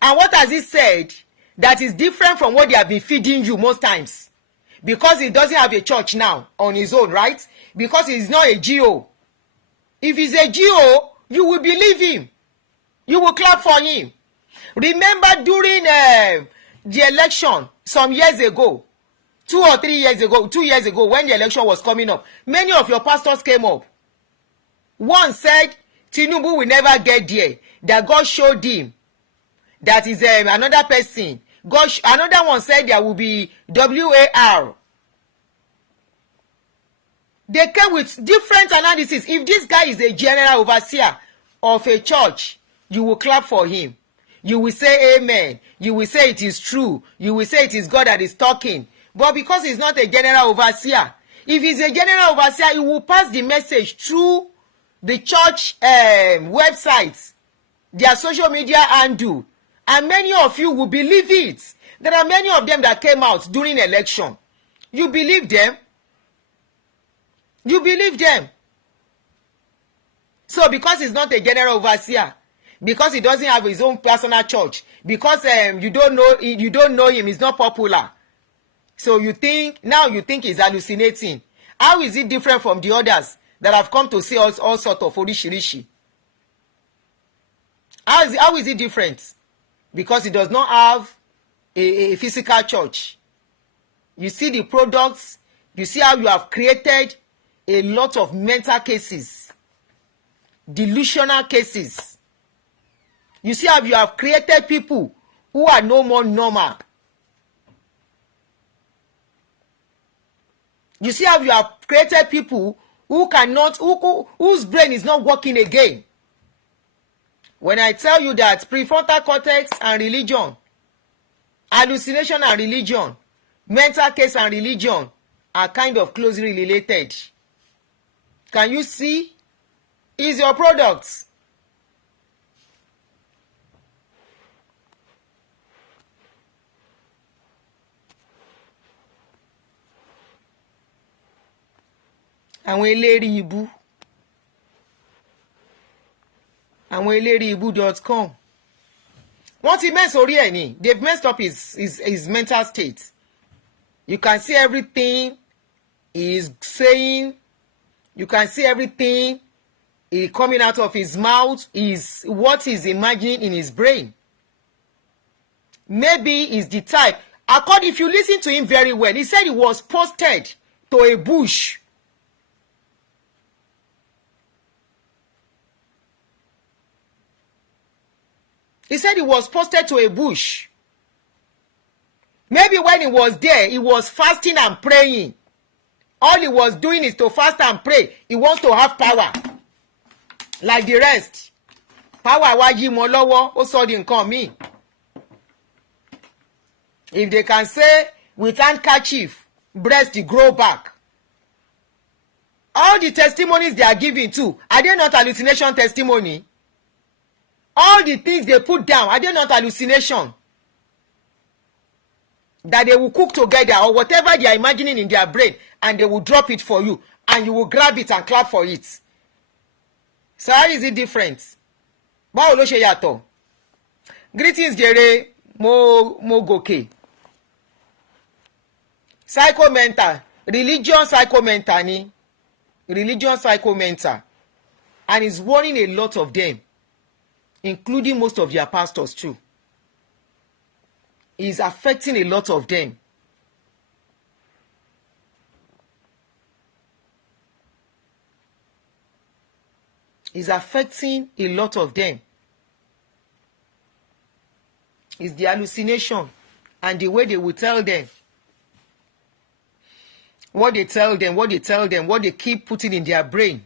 And what has he said that is different from what they have been feeding you most times? Because he doesn't have a church now on his own, right? Because he's not a GO. If he's a GO, you will believe him. You will clap for him. Remember during the election some years ago, 2 or 3 years ago, 2 years ago, when the election was coming up, many of your pastors came up. One said, Tinubu will never get there. That God showed him. That is another person. Another one said there will be WAR. They came with different analysis. If this guy is a general overseer of a church, you will clap for him. You will say amen. You will say it is true. You will say it is God that is talking. But because he's not a general overseer, if he's a general overseer, he will pass the message through the church websites, their social media handle, and many of you will believe it. There are many of them that came out during election. You believe them? You believe them? So because he's not a general overseer, because he doesn't have his own personal church, because you don't know him, he's not popular. So you think he's hallucinating. How is it different from the others that have come to see all sort of orishirishi? How is it different? Because he does not have a physical church. You see the products, you see how you have created a lot of mental cases, delusional cases. You see how you have created people who are no more normal. You see how you have created people whose brain is not working again. When I tell you that prefrontal cortex and religion, hallucination and religion, mental case and religion are kind of closely related. Can you see? Is your product. Àwọn eléri ibu. Àwọn eléri ibu.com. Wọ́n ti mess orí ẹ̀ ni. They've messed up his mental state. You can see everything he is saying. You can see everything coming out of his mouth is what he's imagining in his brain. Maybe he's the type. If you listen to him very well, he said he was posted to a bush. He said he was posted to a bush. Maybe when he was there, he was fasting and praying. All he was doing is to fast and pray. He wants to have power. Like the rest. Power wa yí mọ́ lọ́wọ́, ó sọ di nǹkan míì. If they can say with handkerchief, breast grow back. All the testimonies they are giving too, are they not hallucination testimony? All the things they put down, are they not hallucination? That they will cook together or whatever they are imagining in their brain, and they will drop it for you, and you will grab it and clap for it. So how is it different? Báwo ló ṣe yàtọ̀? Greetings jèrè mo gòkè. Psychomental, religion psychomental ni. Religion psychomental. And it's warning a lot of them, including most of their pastors too. Is affecting a lot of them. Is affecting a lot of them. It's the hallucination and the way they will tell them. What they tell them, what they keep putting in their brain.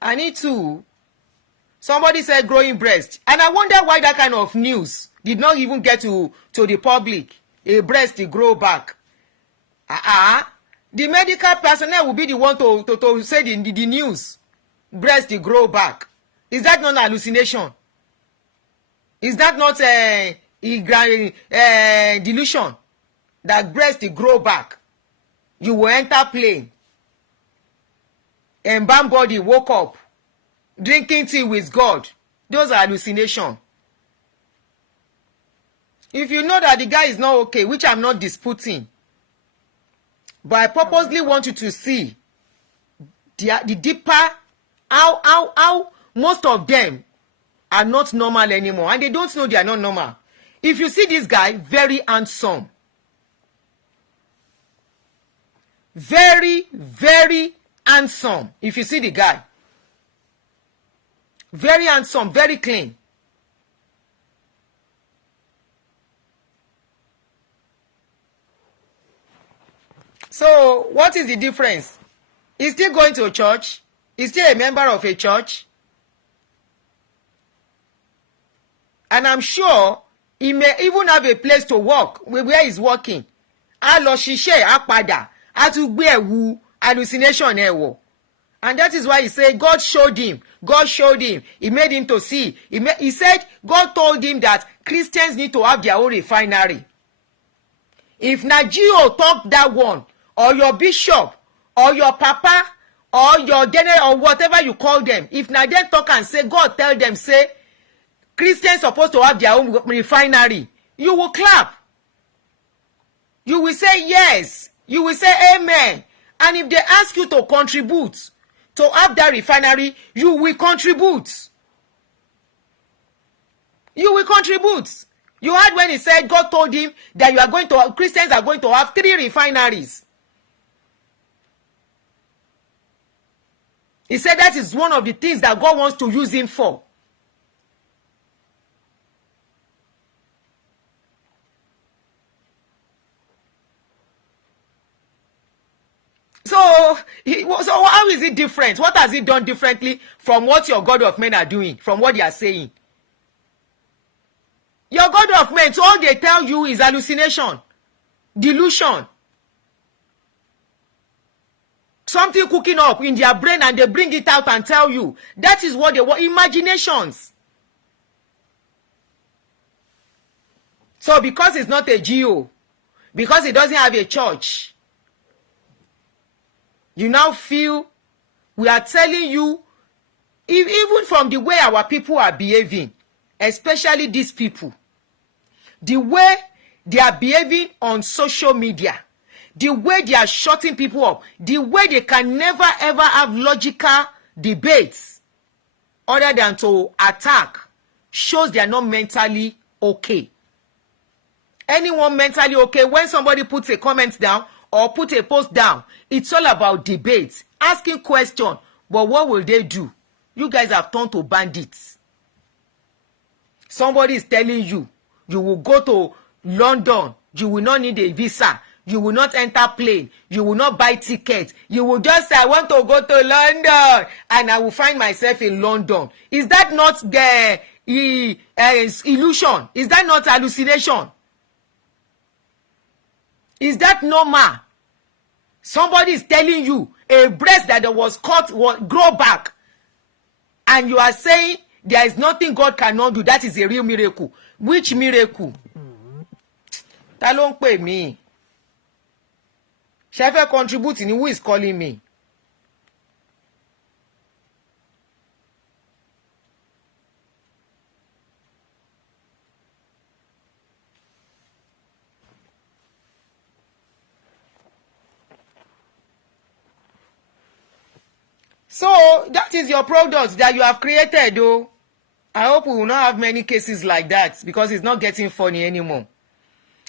I need to. Somebody said growing breast. And I wonder why that kind of news did not even get to the public. A breast to grow back. The medical personnel will be the one to say the news. Breast grow back. Is that not hallucination? Is that not delusion? That breast grow back. You will enter plane. Embalm body woke up. Drinking tea with God. Those are hallucination. If you know that the guy is not okay, which I'm not disputing, but I purposely want you to see the deeper, how most of them are not normal anymore, and they don't know they are not normal. If you see this guy, very handsome, very, very handsome. If you see the guy, very handsome, very clean. So what is the difference? He's still going to a church. He's still a member of a church. And I'm sure he may even have a place to work where he's working. A lọ ṣiṣẹ́, a padà, a tún gbé ẹ̀wù hallucination ẹ̀ wọ̀. And that is why he said God showed him. God showed him. He made him to see. He said God told him that Christians need to have their own refinery. If Najio talk that one, or your bishop, or your papa, or your general, or whatever you call them, if Najio talk and say, God tell them, say, Christians supposed to have their own refinery, you will clap. You will say yes. You will say amen. And if they ask you to contribute, to have that refinery, you will contribute. You will contribute. You heard when he said God told him that you are going to, Christians are going to have 3 refineries. He said that is one of the things that God wants to use him for. So how is it different? What has he done differently from what your God of men are doing, from what they are saying? Your God of men, so all they tell you is hallucination, delusion. Something cooking up in their brain and they bring it out and tell you. That is what they want, imaginations. So because it's not a GO, because it doesn't have a church, you now feel we are telling you, even from the way our people are behaving, especially these people, the way they are behaving on social media, the way they are shutting people up, the way they can never ever have logical debates other than to attack, shows they are not mentally okay. Anyone mentally okay, when somebody puts a comment down or put a post down, it's all about debates, asking questions. But what will they do? You guys have turned to bandits. Somebody is telling you, you will go to London, you will not need a visa, you will not enter plane, you will not buy tickets, you will just say, I want to go to London, and I will find myself in London. Is that not the illusion? Is that not hallucination? Is that normal? Somebody is telling you a breast that was cut will grow back, and you are saying there is nothing God cannot do. That is a real miracle. Which miracle? Ta ló ń pè mí? Ṣé fẹ́ contribute ni who is calling me? So that is your product that you have created, though. I hope we will not have many cases like that because it's not getting funny anymore.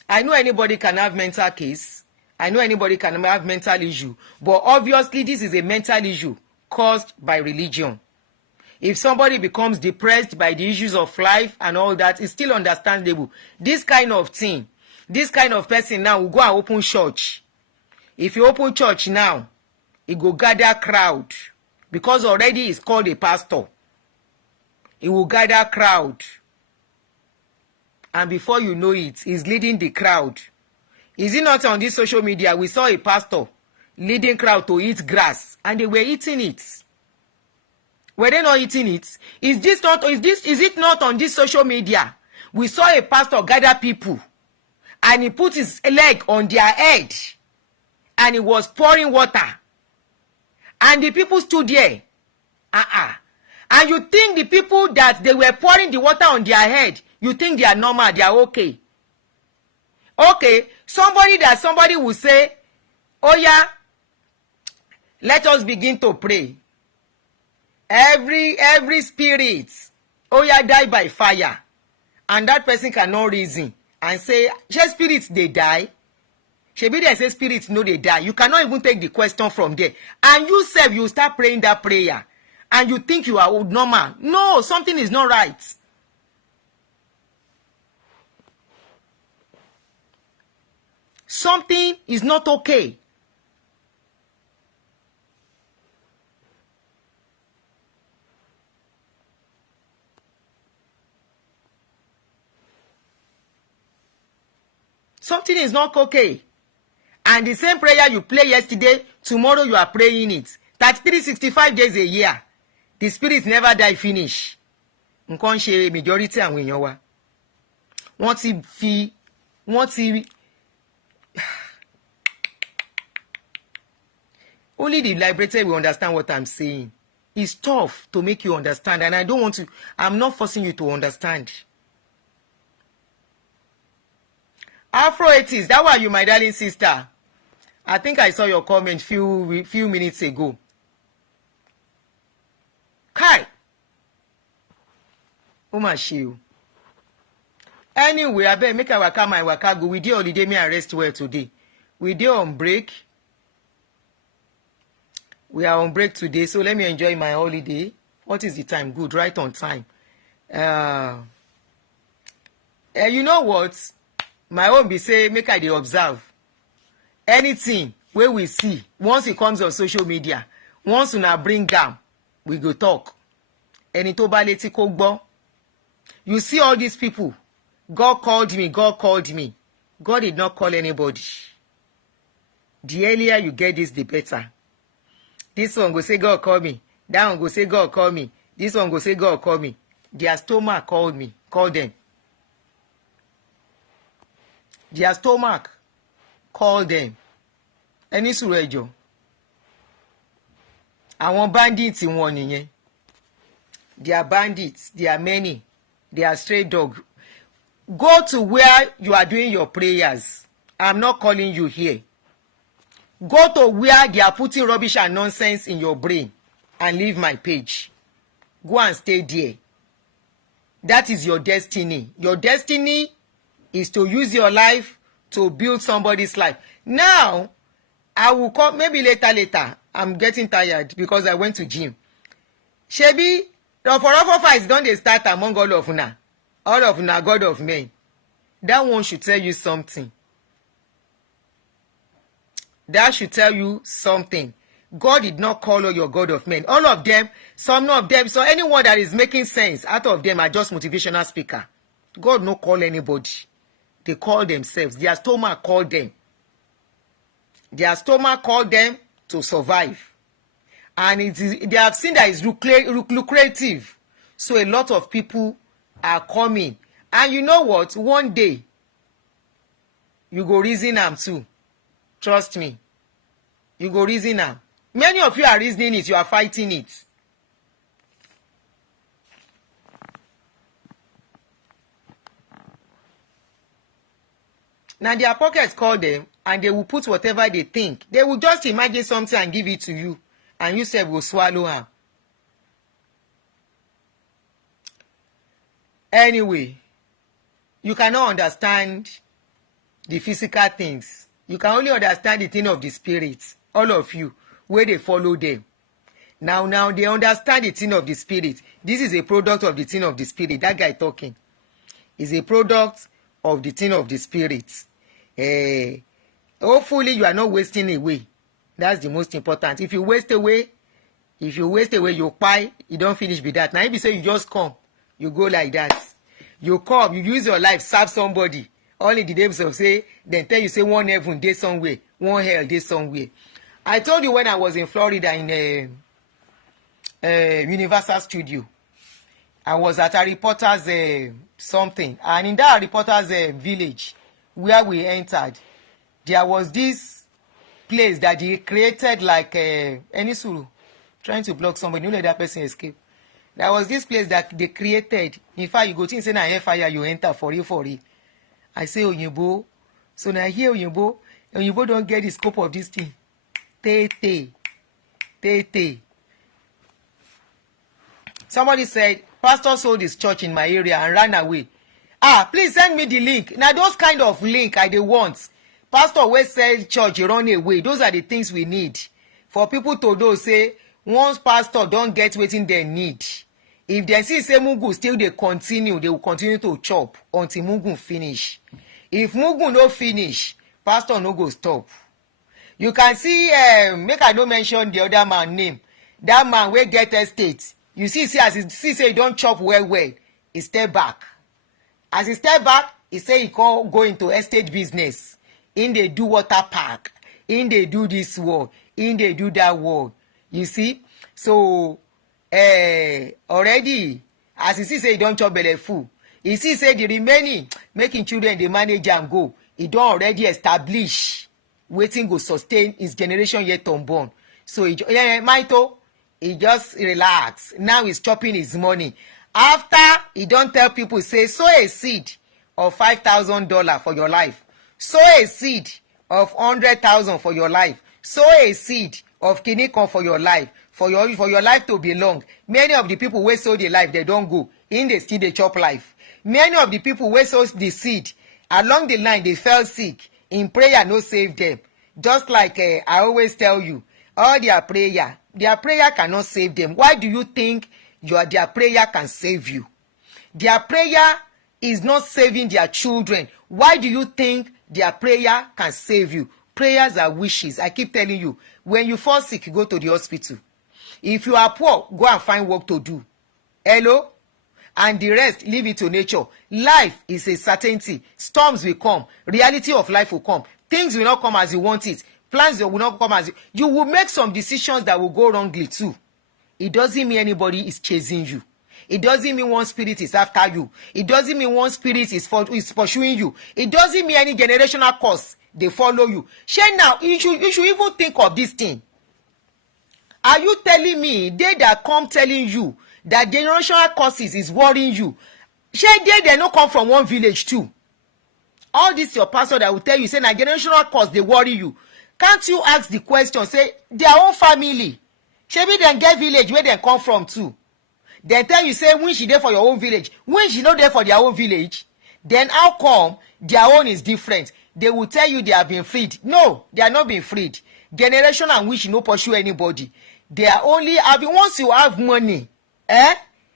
I know anybody can have mental case. I know anybody can have mental issue. But obviously this is a mental issue caused by religion. If somebody becomes depressed by the issues of life and all that, it's still understandable. This kind of thing, this kind of person now will go and open church. If you open church now, it go gather crowd. Because already he's called a pastor. He will gather crowd. And before you know it, he's leading the crowd. Is it not on this social media? We saw a pastor leading crowd to eat grass, and they were eating it. Were they not eating it? Is it not on this social media? We saw a pastor gather people, and he put his leg on their head, and he was pouring water, and the people stood there. And you think the people that they were pouring the water on their head, you think they are normal, they are okay? Okay, somebody will say, oh yeah, let us begin to pray. Every spirit, oh yeah, die by fire. And that person cannot reason and say, shall spirits they die? Shebi they say spirits no they die. You cannot even take the question from there. And you self, you start praying that prayer. And you think you are normal. No, something is not right. Something is not okay. Something is not okay. And the same prayer you play yesterday, tomorrow you are praying it. 365 days a year. The spirit never die finish. Nǹkan ṣe majority àwọn èèyàn wa. Wọ́n ti only the liberated will understand what I'm saying. It's tough to make you understand, and I'm not forcing you to understand. Afro 80s, that was you, my darling sister. I think I saw your comment few minutes ago. Kai. Oh my shield. Anyway, I better make a waka go. We did holiday, me and rest well today. We did on break. We are on break today, so let me enjoy my holiday. What is the time? Good, right on time. You know what? My own be say, make I dey observe. Anything where we see, once it comes on social media, once una bring down, we go talk. Ẹni tó bá létí kó gbọ́. You see all these people. God called me. God did not call anybody. The earlier you get this, the better. This one go say God call me. That one go say God call me. This one go say God call me. Their stomach called me. Call them. Their stomach call them. Ẹni sùúrù ẹjọ́. Àwọn bandits wọn nìyẹn. They are bandits. They are many. They are stray dog. Go to where you are doing your prayers. I'm not calling you here. Go to where they are putting rubbish and nonsense in your brain and leave my page. Go and stay there. That is your destiny. Your destiny is to use your life to build somebody's life. Now, I will call maybe later. I'm getting tired because I went to gym. Shebi, the for fights don't they start among all of una? All of una, God of men. That one should tell you something. That should tell you something. God did not call all your God of men. All of them, some of them, so anyone that is making sense out of them are just motivational speaker. God no call anybody. They call themselves. Their stomach called them. Their stomach called them to survive. And they have seen that it's lucrative. So a lot of people are coming. And you know what? One day, you go reason them too. Trust me. You go reason them. Many of you are reasoning it. You are fighting it. Now their pockets call them and they will put whatever they think. They will just imagine something and give it to you. And you say will swallow her. Anyway, you cannot understand the physical things. You can only understand the thing of the spirit. All of you, where they follow them. Now they understand the thing of the spirit. This is a product of the thing of the spirit. That guy talking is a product of the thing of the spirit. Hopefully you are not wasting away. That's the most important. If you waste away, you pay, you don't finish with that. Now if you say you just come, you go like that. You come, you use your life, serve somebody. Only the names of say, then tell you say one heaven day somewhere, one hell day somewhere. I told you when I was in Florida in a Universal Studio, I was at a reporter's something, and in that reporter's village where we entered, there was this place that he created like any suru trying to block somebody. You know that person escape. There was this place that they created. In fact, you go to say na fire, you enter for real. I say Oyinbo. So now here Oyinbo don't get the scope of this thing. Tete. Somebody said, Pastor sold his church in my area and ran away. Please send me the link. Now those kind of link I dey want. Pastor always said church run away. Those are the things we need. For people to know say, once pastor don't get wetin they need. If they see say Mugu still they will continue to chop until Mugu finish. If Mugu no finish, pastor no go stop. You can see, make I no mention the other man name. That man wey get estate. You see as he see say he don't chop well, he step back. As he step back, he say he can't go into estate business. In they do water park. In they do this work. In they do that work. You see? So, already, as he see say he don't chop belle full. He see say the remaining, making children they manage and go. He don't already establish waiting go sustain his generation yet unborn. So, he just relax. Now he's chopping his money. After he don't tell people, say, sow a seed of $5,000 for your life. Sow a seed of 100,000 for your life. Sow a seed of kinikon for your life. For your life to be long. Many of the people who sow the life, they don't go. In the seed, they chop life. Many of the people who sow the seed, along the line, they fell sick. In prayer, no save them. Just like I always tell you, all their prayer cannot save them. Why do you think their prayer can save you? Their prayer is not saving their children. Why do you think their prayer can save you? Prayers are wishes. I keep telling you, when you fall sick, you go to the hospital. If you are poor, go and find work to do. Hello? And the rest, leave it to nature. Life is a certainty. Storms will come. Reality of life will come. Things will not come as you want it. Plans will not come as you will make some decisions that will go wrongly too. It doesn't mean anybody is chasing you. It doesn't mean one spirit is after you. It doesn't mean one spirit is pursuing you. It doesn't mean any generational curse they follow you. Shey now, you should even think of this thing. Are you telling me they that come telling you that generational curses is worrying you? Shey they no come from one village too? All this your pastor that will tell you say na generational curse they worry you. Can't you ask the question, say, their own family? Shebi dem get village where they come from too. Then tell you, say, when she there for your own village, when she not there for their own village, then how come their own is different? They will tell you they have been freed. No, they are not being freed. Generation and wish no pursue anybody. They are only having, once you have money,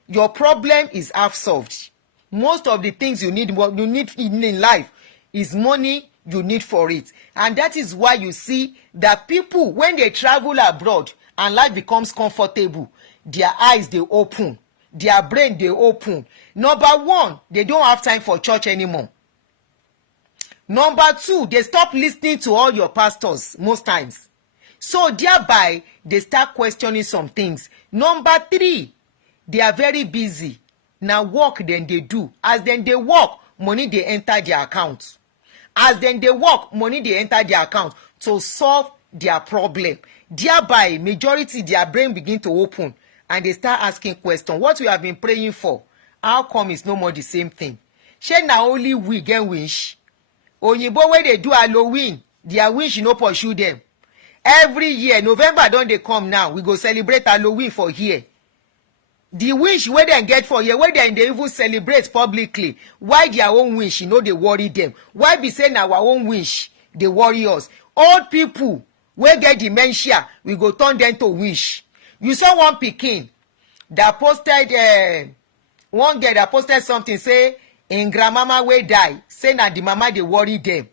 your problem is half solved. Most of the things you need in life is money. You need for it. And that is why you see that people, when they travel abroad and life becomes comfortable, their eyes they open, their brain they open. Number one, they don't have time for church anymore. Number two, they stop listening to all your pastors most times. So thereby, they start questioning some things. Number three, they are very busy. Now work then they do. As then they work, money they enter their account. As then they work, money they enter their account to solve their problem. Thereby, majority their brain begin to open and they start asking questions. What we have been praying for, how come it's no more the same thing? Shey na only we get wish. Oyinbo wey they do Halloween, their wish no pursue them. Every year, November don dey come now, we go celebrate Halloween for here. The wish wey dem get for here, wey dem dey even celebrate publicly, why their own wish no dey worry them? Why be say na our own wish dey worry us? Old people wey get dementia, we go turn them to wish. You saw one pikin that posted one girl that posted something, say im grandmama wey die, say na the mama dey worry them.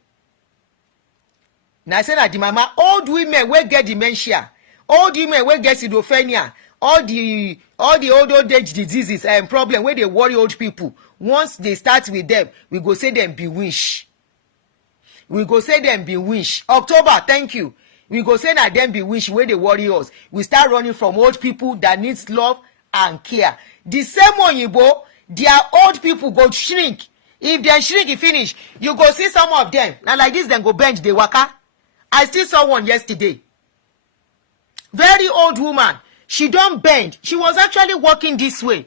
Na say na the mama. Old women wey get dementia, old women wey get schizophrenia, all the old age diseases and problem wey dey worry old people, once they start with them, we go say them be wish. We go say them be wish. October, thank you. We go say na dem be witch wey dey worry us. We start running from old people that needs love and care. The same oyinbo, their old people go shrink. If dem shrink e finish, you go see some of dem na like this dem go bend dey waka. I still saw one yesterday. Very old woman. She don bend. She was actually walking this way.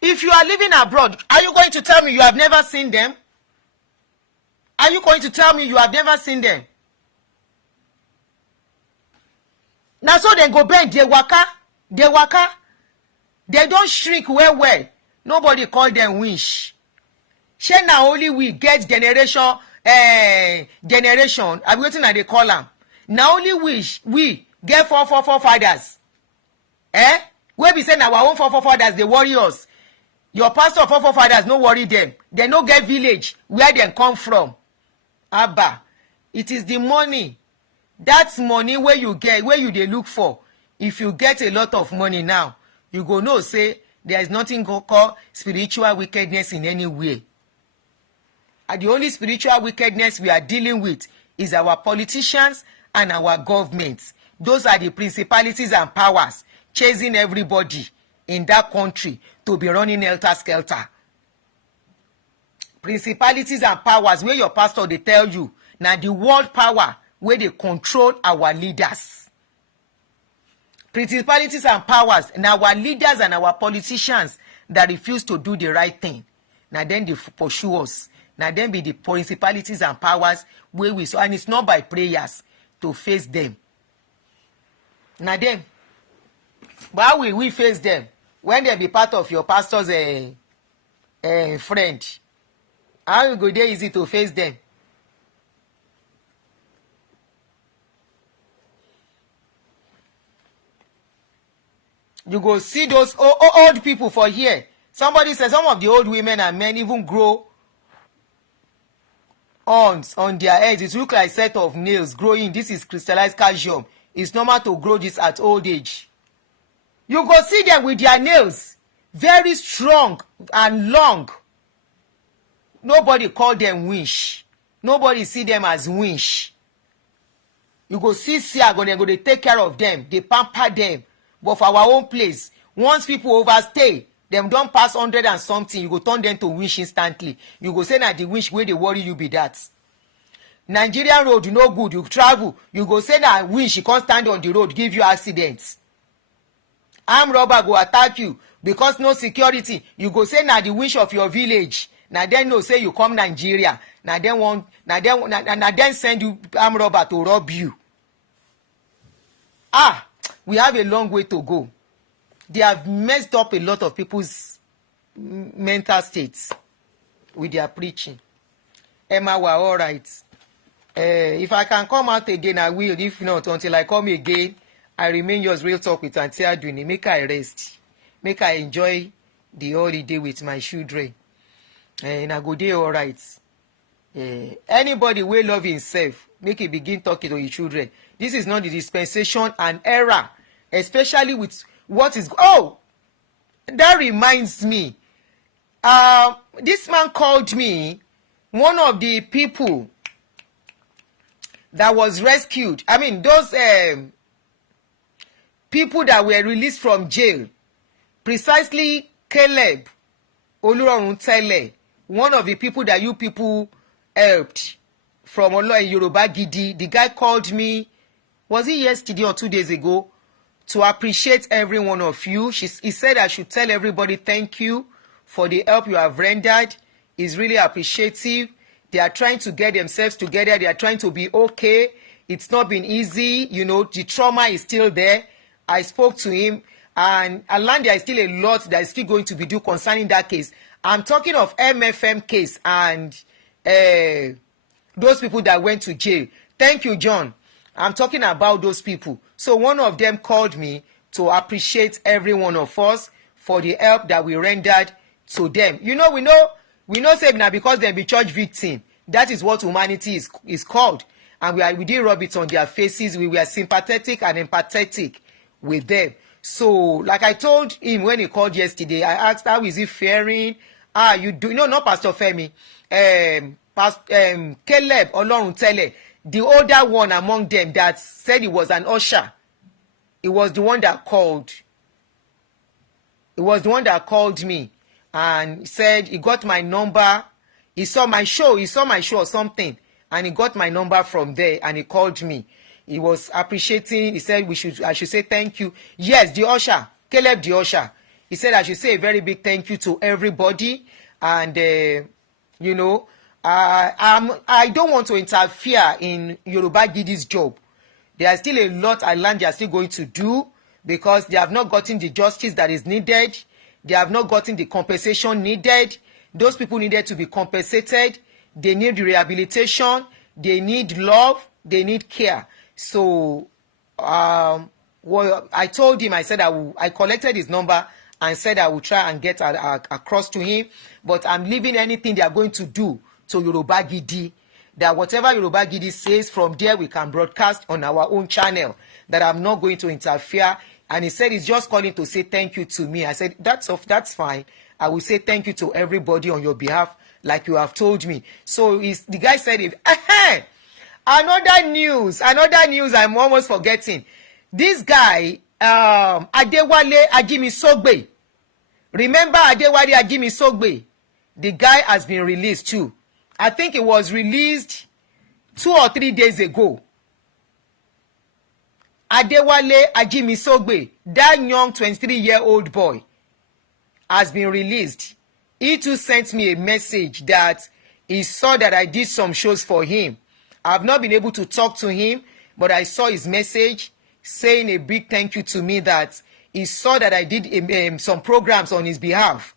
If you are living abroad, are you going to tell me you have never seen them? Are you going to tell me you have never seen them? Na so dem go bend dey waka. Dey waka. They don shrink well well. Nobody call them wish. Shey na only we get generation generation. Abi wetin I dey call am? Na only we get four fathers. Wey be say na our own four fathers dey worry us. Your pastor four fathers no worry them. They no get village where dem come from. Abba, it is the money. That's money wey you get, wey you dey look for. If you get a lot of money now, you go know say there is nothing called spiritual wickedness in any way. And the only spiritual wickedness we are dealing with is our politicians and our governments. Those are the principalities and powers chasing everybody in that country to be running helter-skelter. Principalities and powers wey your pastor dey tell you na the world power wey dey control our leaders. Principalities and powers na our leaders and our politicians that refuse to do the right thing. Na dem dey pursue us. Na dem be the principalities and powers wey we and it's not by prayers to face them. Na dem. But how will we face them when they be part of your pastor's friend? How go dey easy to face them? You go see those old people for here. Somebody said some of the old women and men even grow horns on their heads. It looks like a set of nails growing. This is crystallized calcium. It's normal to grow this at old age. You go see them with their nails very strong and long. Nobody call them winch. Nobody see them as winch. You go see Siago, they go they take care of them. They pamper them. But for our own place, once people overstay, them don't pass 100 and something, you go turn them to winch instantly. You go say na the winch where they worry you be that. Nigerian road, you no good, you travel. You go say na winch, you can't stand on the road, give you accidents. Armed robber go attack you because no security. You go say na the winch of your village. Na then no say you come Nigeria. Na then send you armed robber to rob you. We have a long way to go. They have messed up a lot of people's mental states with their preaching. Emma, we're all right. If I can come out again, I will. If not, until I come again, I remain yours. Real talk with Aunty Aduuni. Make I rest. Make I enjoy the holiday with my children. And I go there all right. Anybody will love himself, make he begin talking to his children. This is not the dispensation and era, especially with what is. Oh, that reminds me. This man called me, one of the people that was rescued. I mean, those people that were released from jail. Precisely Caleb Oluroruntele, one of the people that you people helped from Olo and Yoruba Gidi. The guy called me, was it yesterday or 2 days ago, to appreciate every one of you. He said I should tell everybody thank you for the help you have rendered. He's really appreciative. They are trying to get themselves together. They are trying to be okay. It's not been easy. You know, the trauma is still there. I spoke to him, and I learned there is still a lot that is still going to be due concerning that case. I'm talking of MFM case and those people that went to jail. Thank you, John. I'm talking about those people. So one of them called me to appreciate every one of us for the help that we rendered to them. You know, we know say now because they be church victim. That is what humanity is called. And we did rub it on their faces. We were sympathetic and empathetic with them. So, like I told him when he called yesterday, I asked how is he faring? You do, no, not Pastor Femi. Caleb Oloruntele. the older one among them that said he was an usher, he was the one that called. It was the one that called me and said he got my number. He saw my show or something, and he got my number from there and he called me. He was appreciating. He said I should say thank you. Yes, the usher, Caleb the usher. He said I should say a very big thank you to everybody, and you know, I don't want to interfere in Yoruba Gidi's job. There are still a lot I learned they are still going to do, because they have not gotten the justice that is needed. They have not gotten the compensation needed. Those people needed to be compensated. They need rehabilitation. They need love. They need care. So well, I told him, I said I collected his number and said I will try and get across to him. But I'm leaving anything they are going to do to Yoruba Gidi, that whatever Yoruba Gidi says, from there we can broadcast on our own channel, that I'm not going to interfere. And he said he's just calling to say thank you to me. I said, that's fine. I will say thank you to everybody on your behalf, like you have told me. So the guy said, another news I'm almost forgetting. This guy, Adewale Ajimisogbe. Remember Adewale Ajimisogbe? The guy has been released too. I think it was released 2 or 3 days ago. Adewale Ajimisogbe, that young 23-year-old boy, has been released. He too sent me a message that he saw that I did some shows for him. I have not been able to talk to him, but I saw his message saying a big thank you to me, that he saw that I did some programs on his behalf.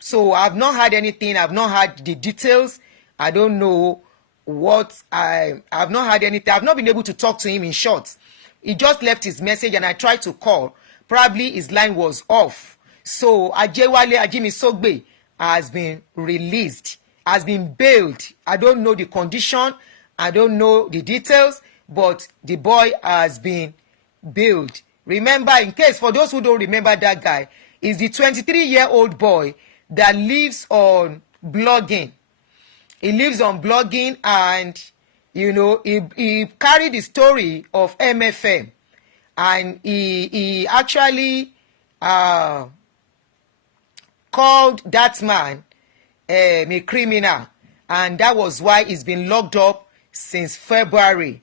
So I've not had anything. I've not had the details. I don't know what I've not had anything. I've not been able to talk to him, in short. He just left his message and I tried to call. Probably his line was off. So Adewale Ajimisogbe has been released, has been bailed. I don't know the condition. I don't know the details, but the boy has been bailed. Remember, in case, for those who don't remember that guy, is the 23-year-old boy that lives on blogging. He lives on blogging, and you know, he carried the story of MFM, and he actually called that man a criminal, and that was why he's been locked up since February.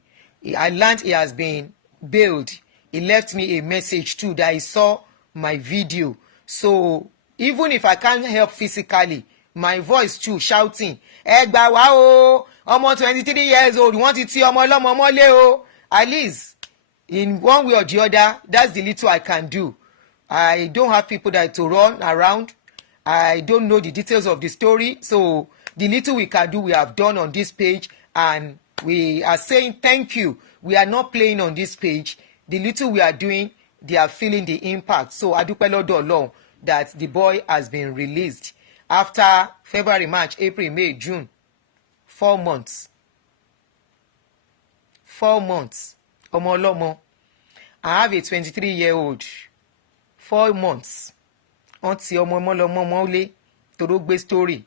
I learned he has been bailed. He left me a message too that he saw my video. So even if I can't help physically, my voice too shouting, ẹ gbà wá o, ọmọ 23 years old, wọ́n ti ti ọmọ ọlọ́mọ mọ́lé o. At least in one way or the other, that's the little I can do. I don't have people that to run around. I don't know the details of the story. So the little we can do, we have done on this page, and we are saying thank you. We are not playing on this page. The little we are doing, they are feeling the impact. So adúpẹ́ lọ́dọ̀ Ọlọ́run that the boy has been released after February, March, April, May, June. 4 months. 4 months. Ọmọ ọlọ́mọ. I have a 23-year-old. 4 months. Aunty ọmọ ọlọ́mọ mọ́lé tó gbé story.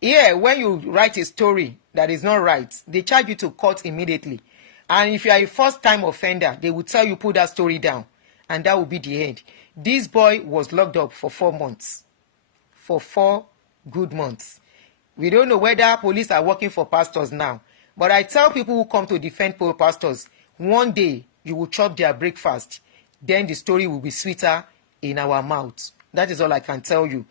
Here, when you write a story that is not right, they charge you to court immediately. And if you are a first-time offender, they will tell you put that story down, and that will be the end. This boy was locked up for 4 months. For 4 good months. We don't know whether police are working for pastors now, but I tell people who come to defend pastors, one day you will chop their breakfast, then the story will be sweeter in our mouths. That is all I can tell you.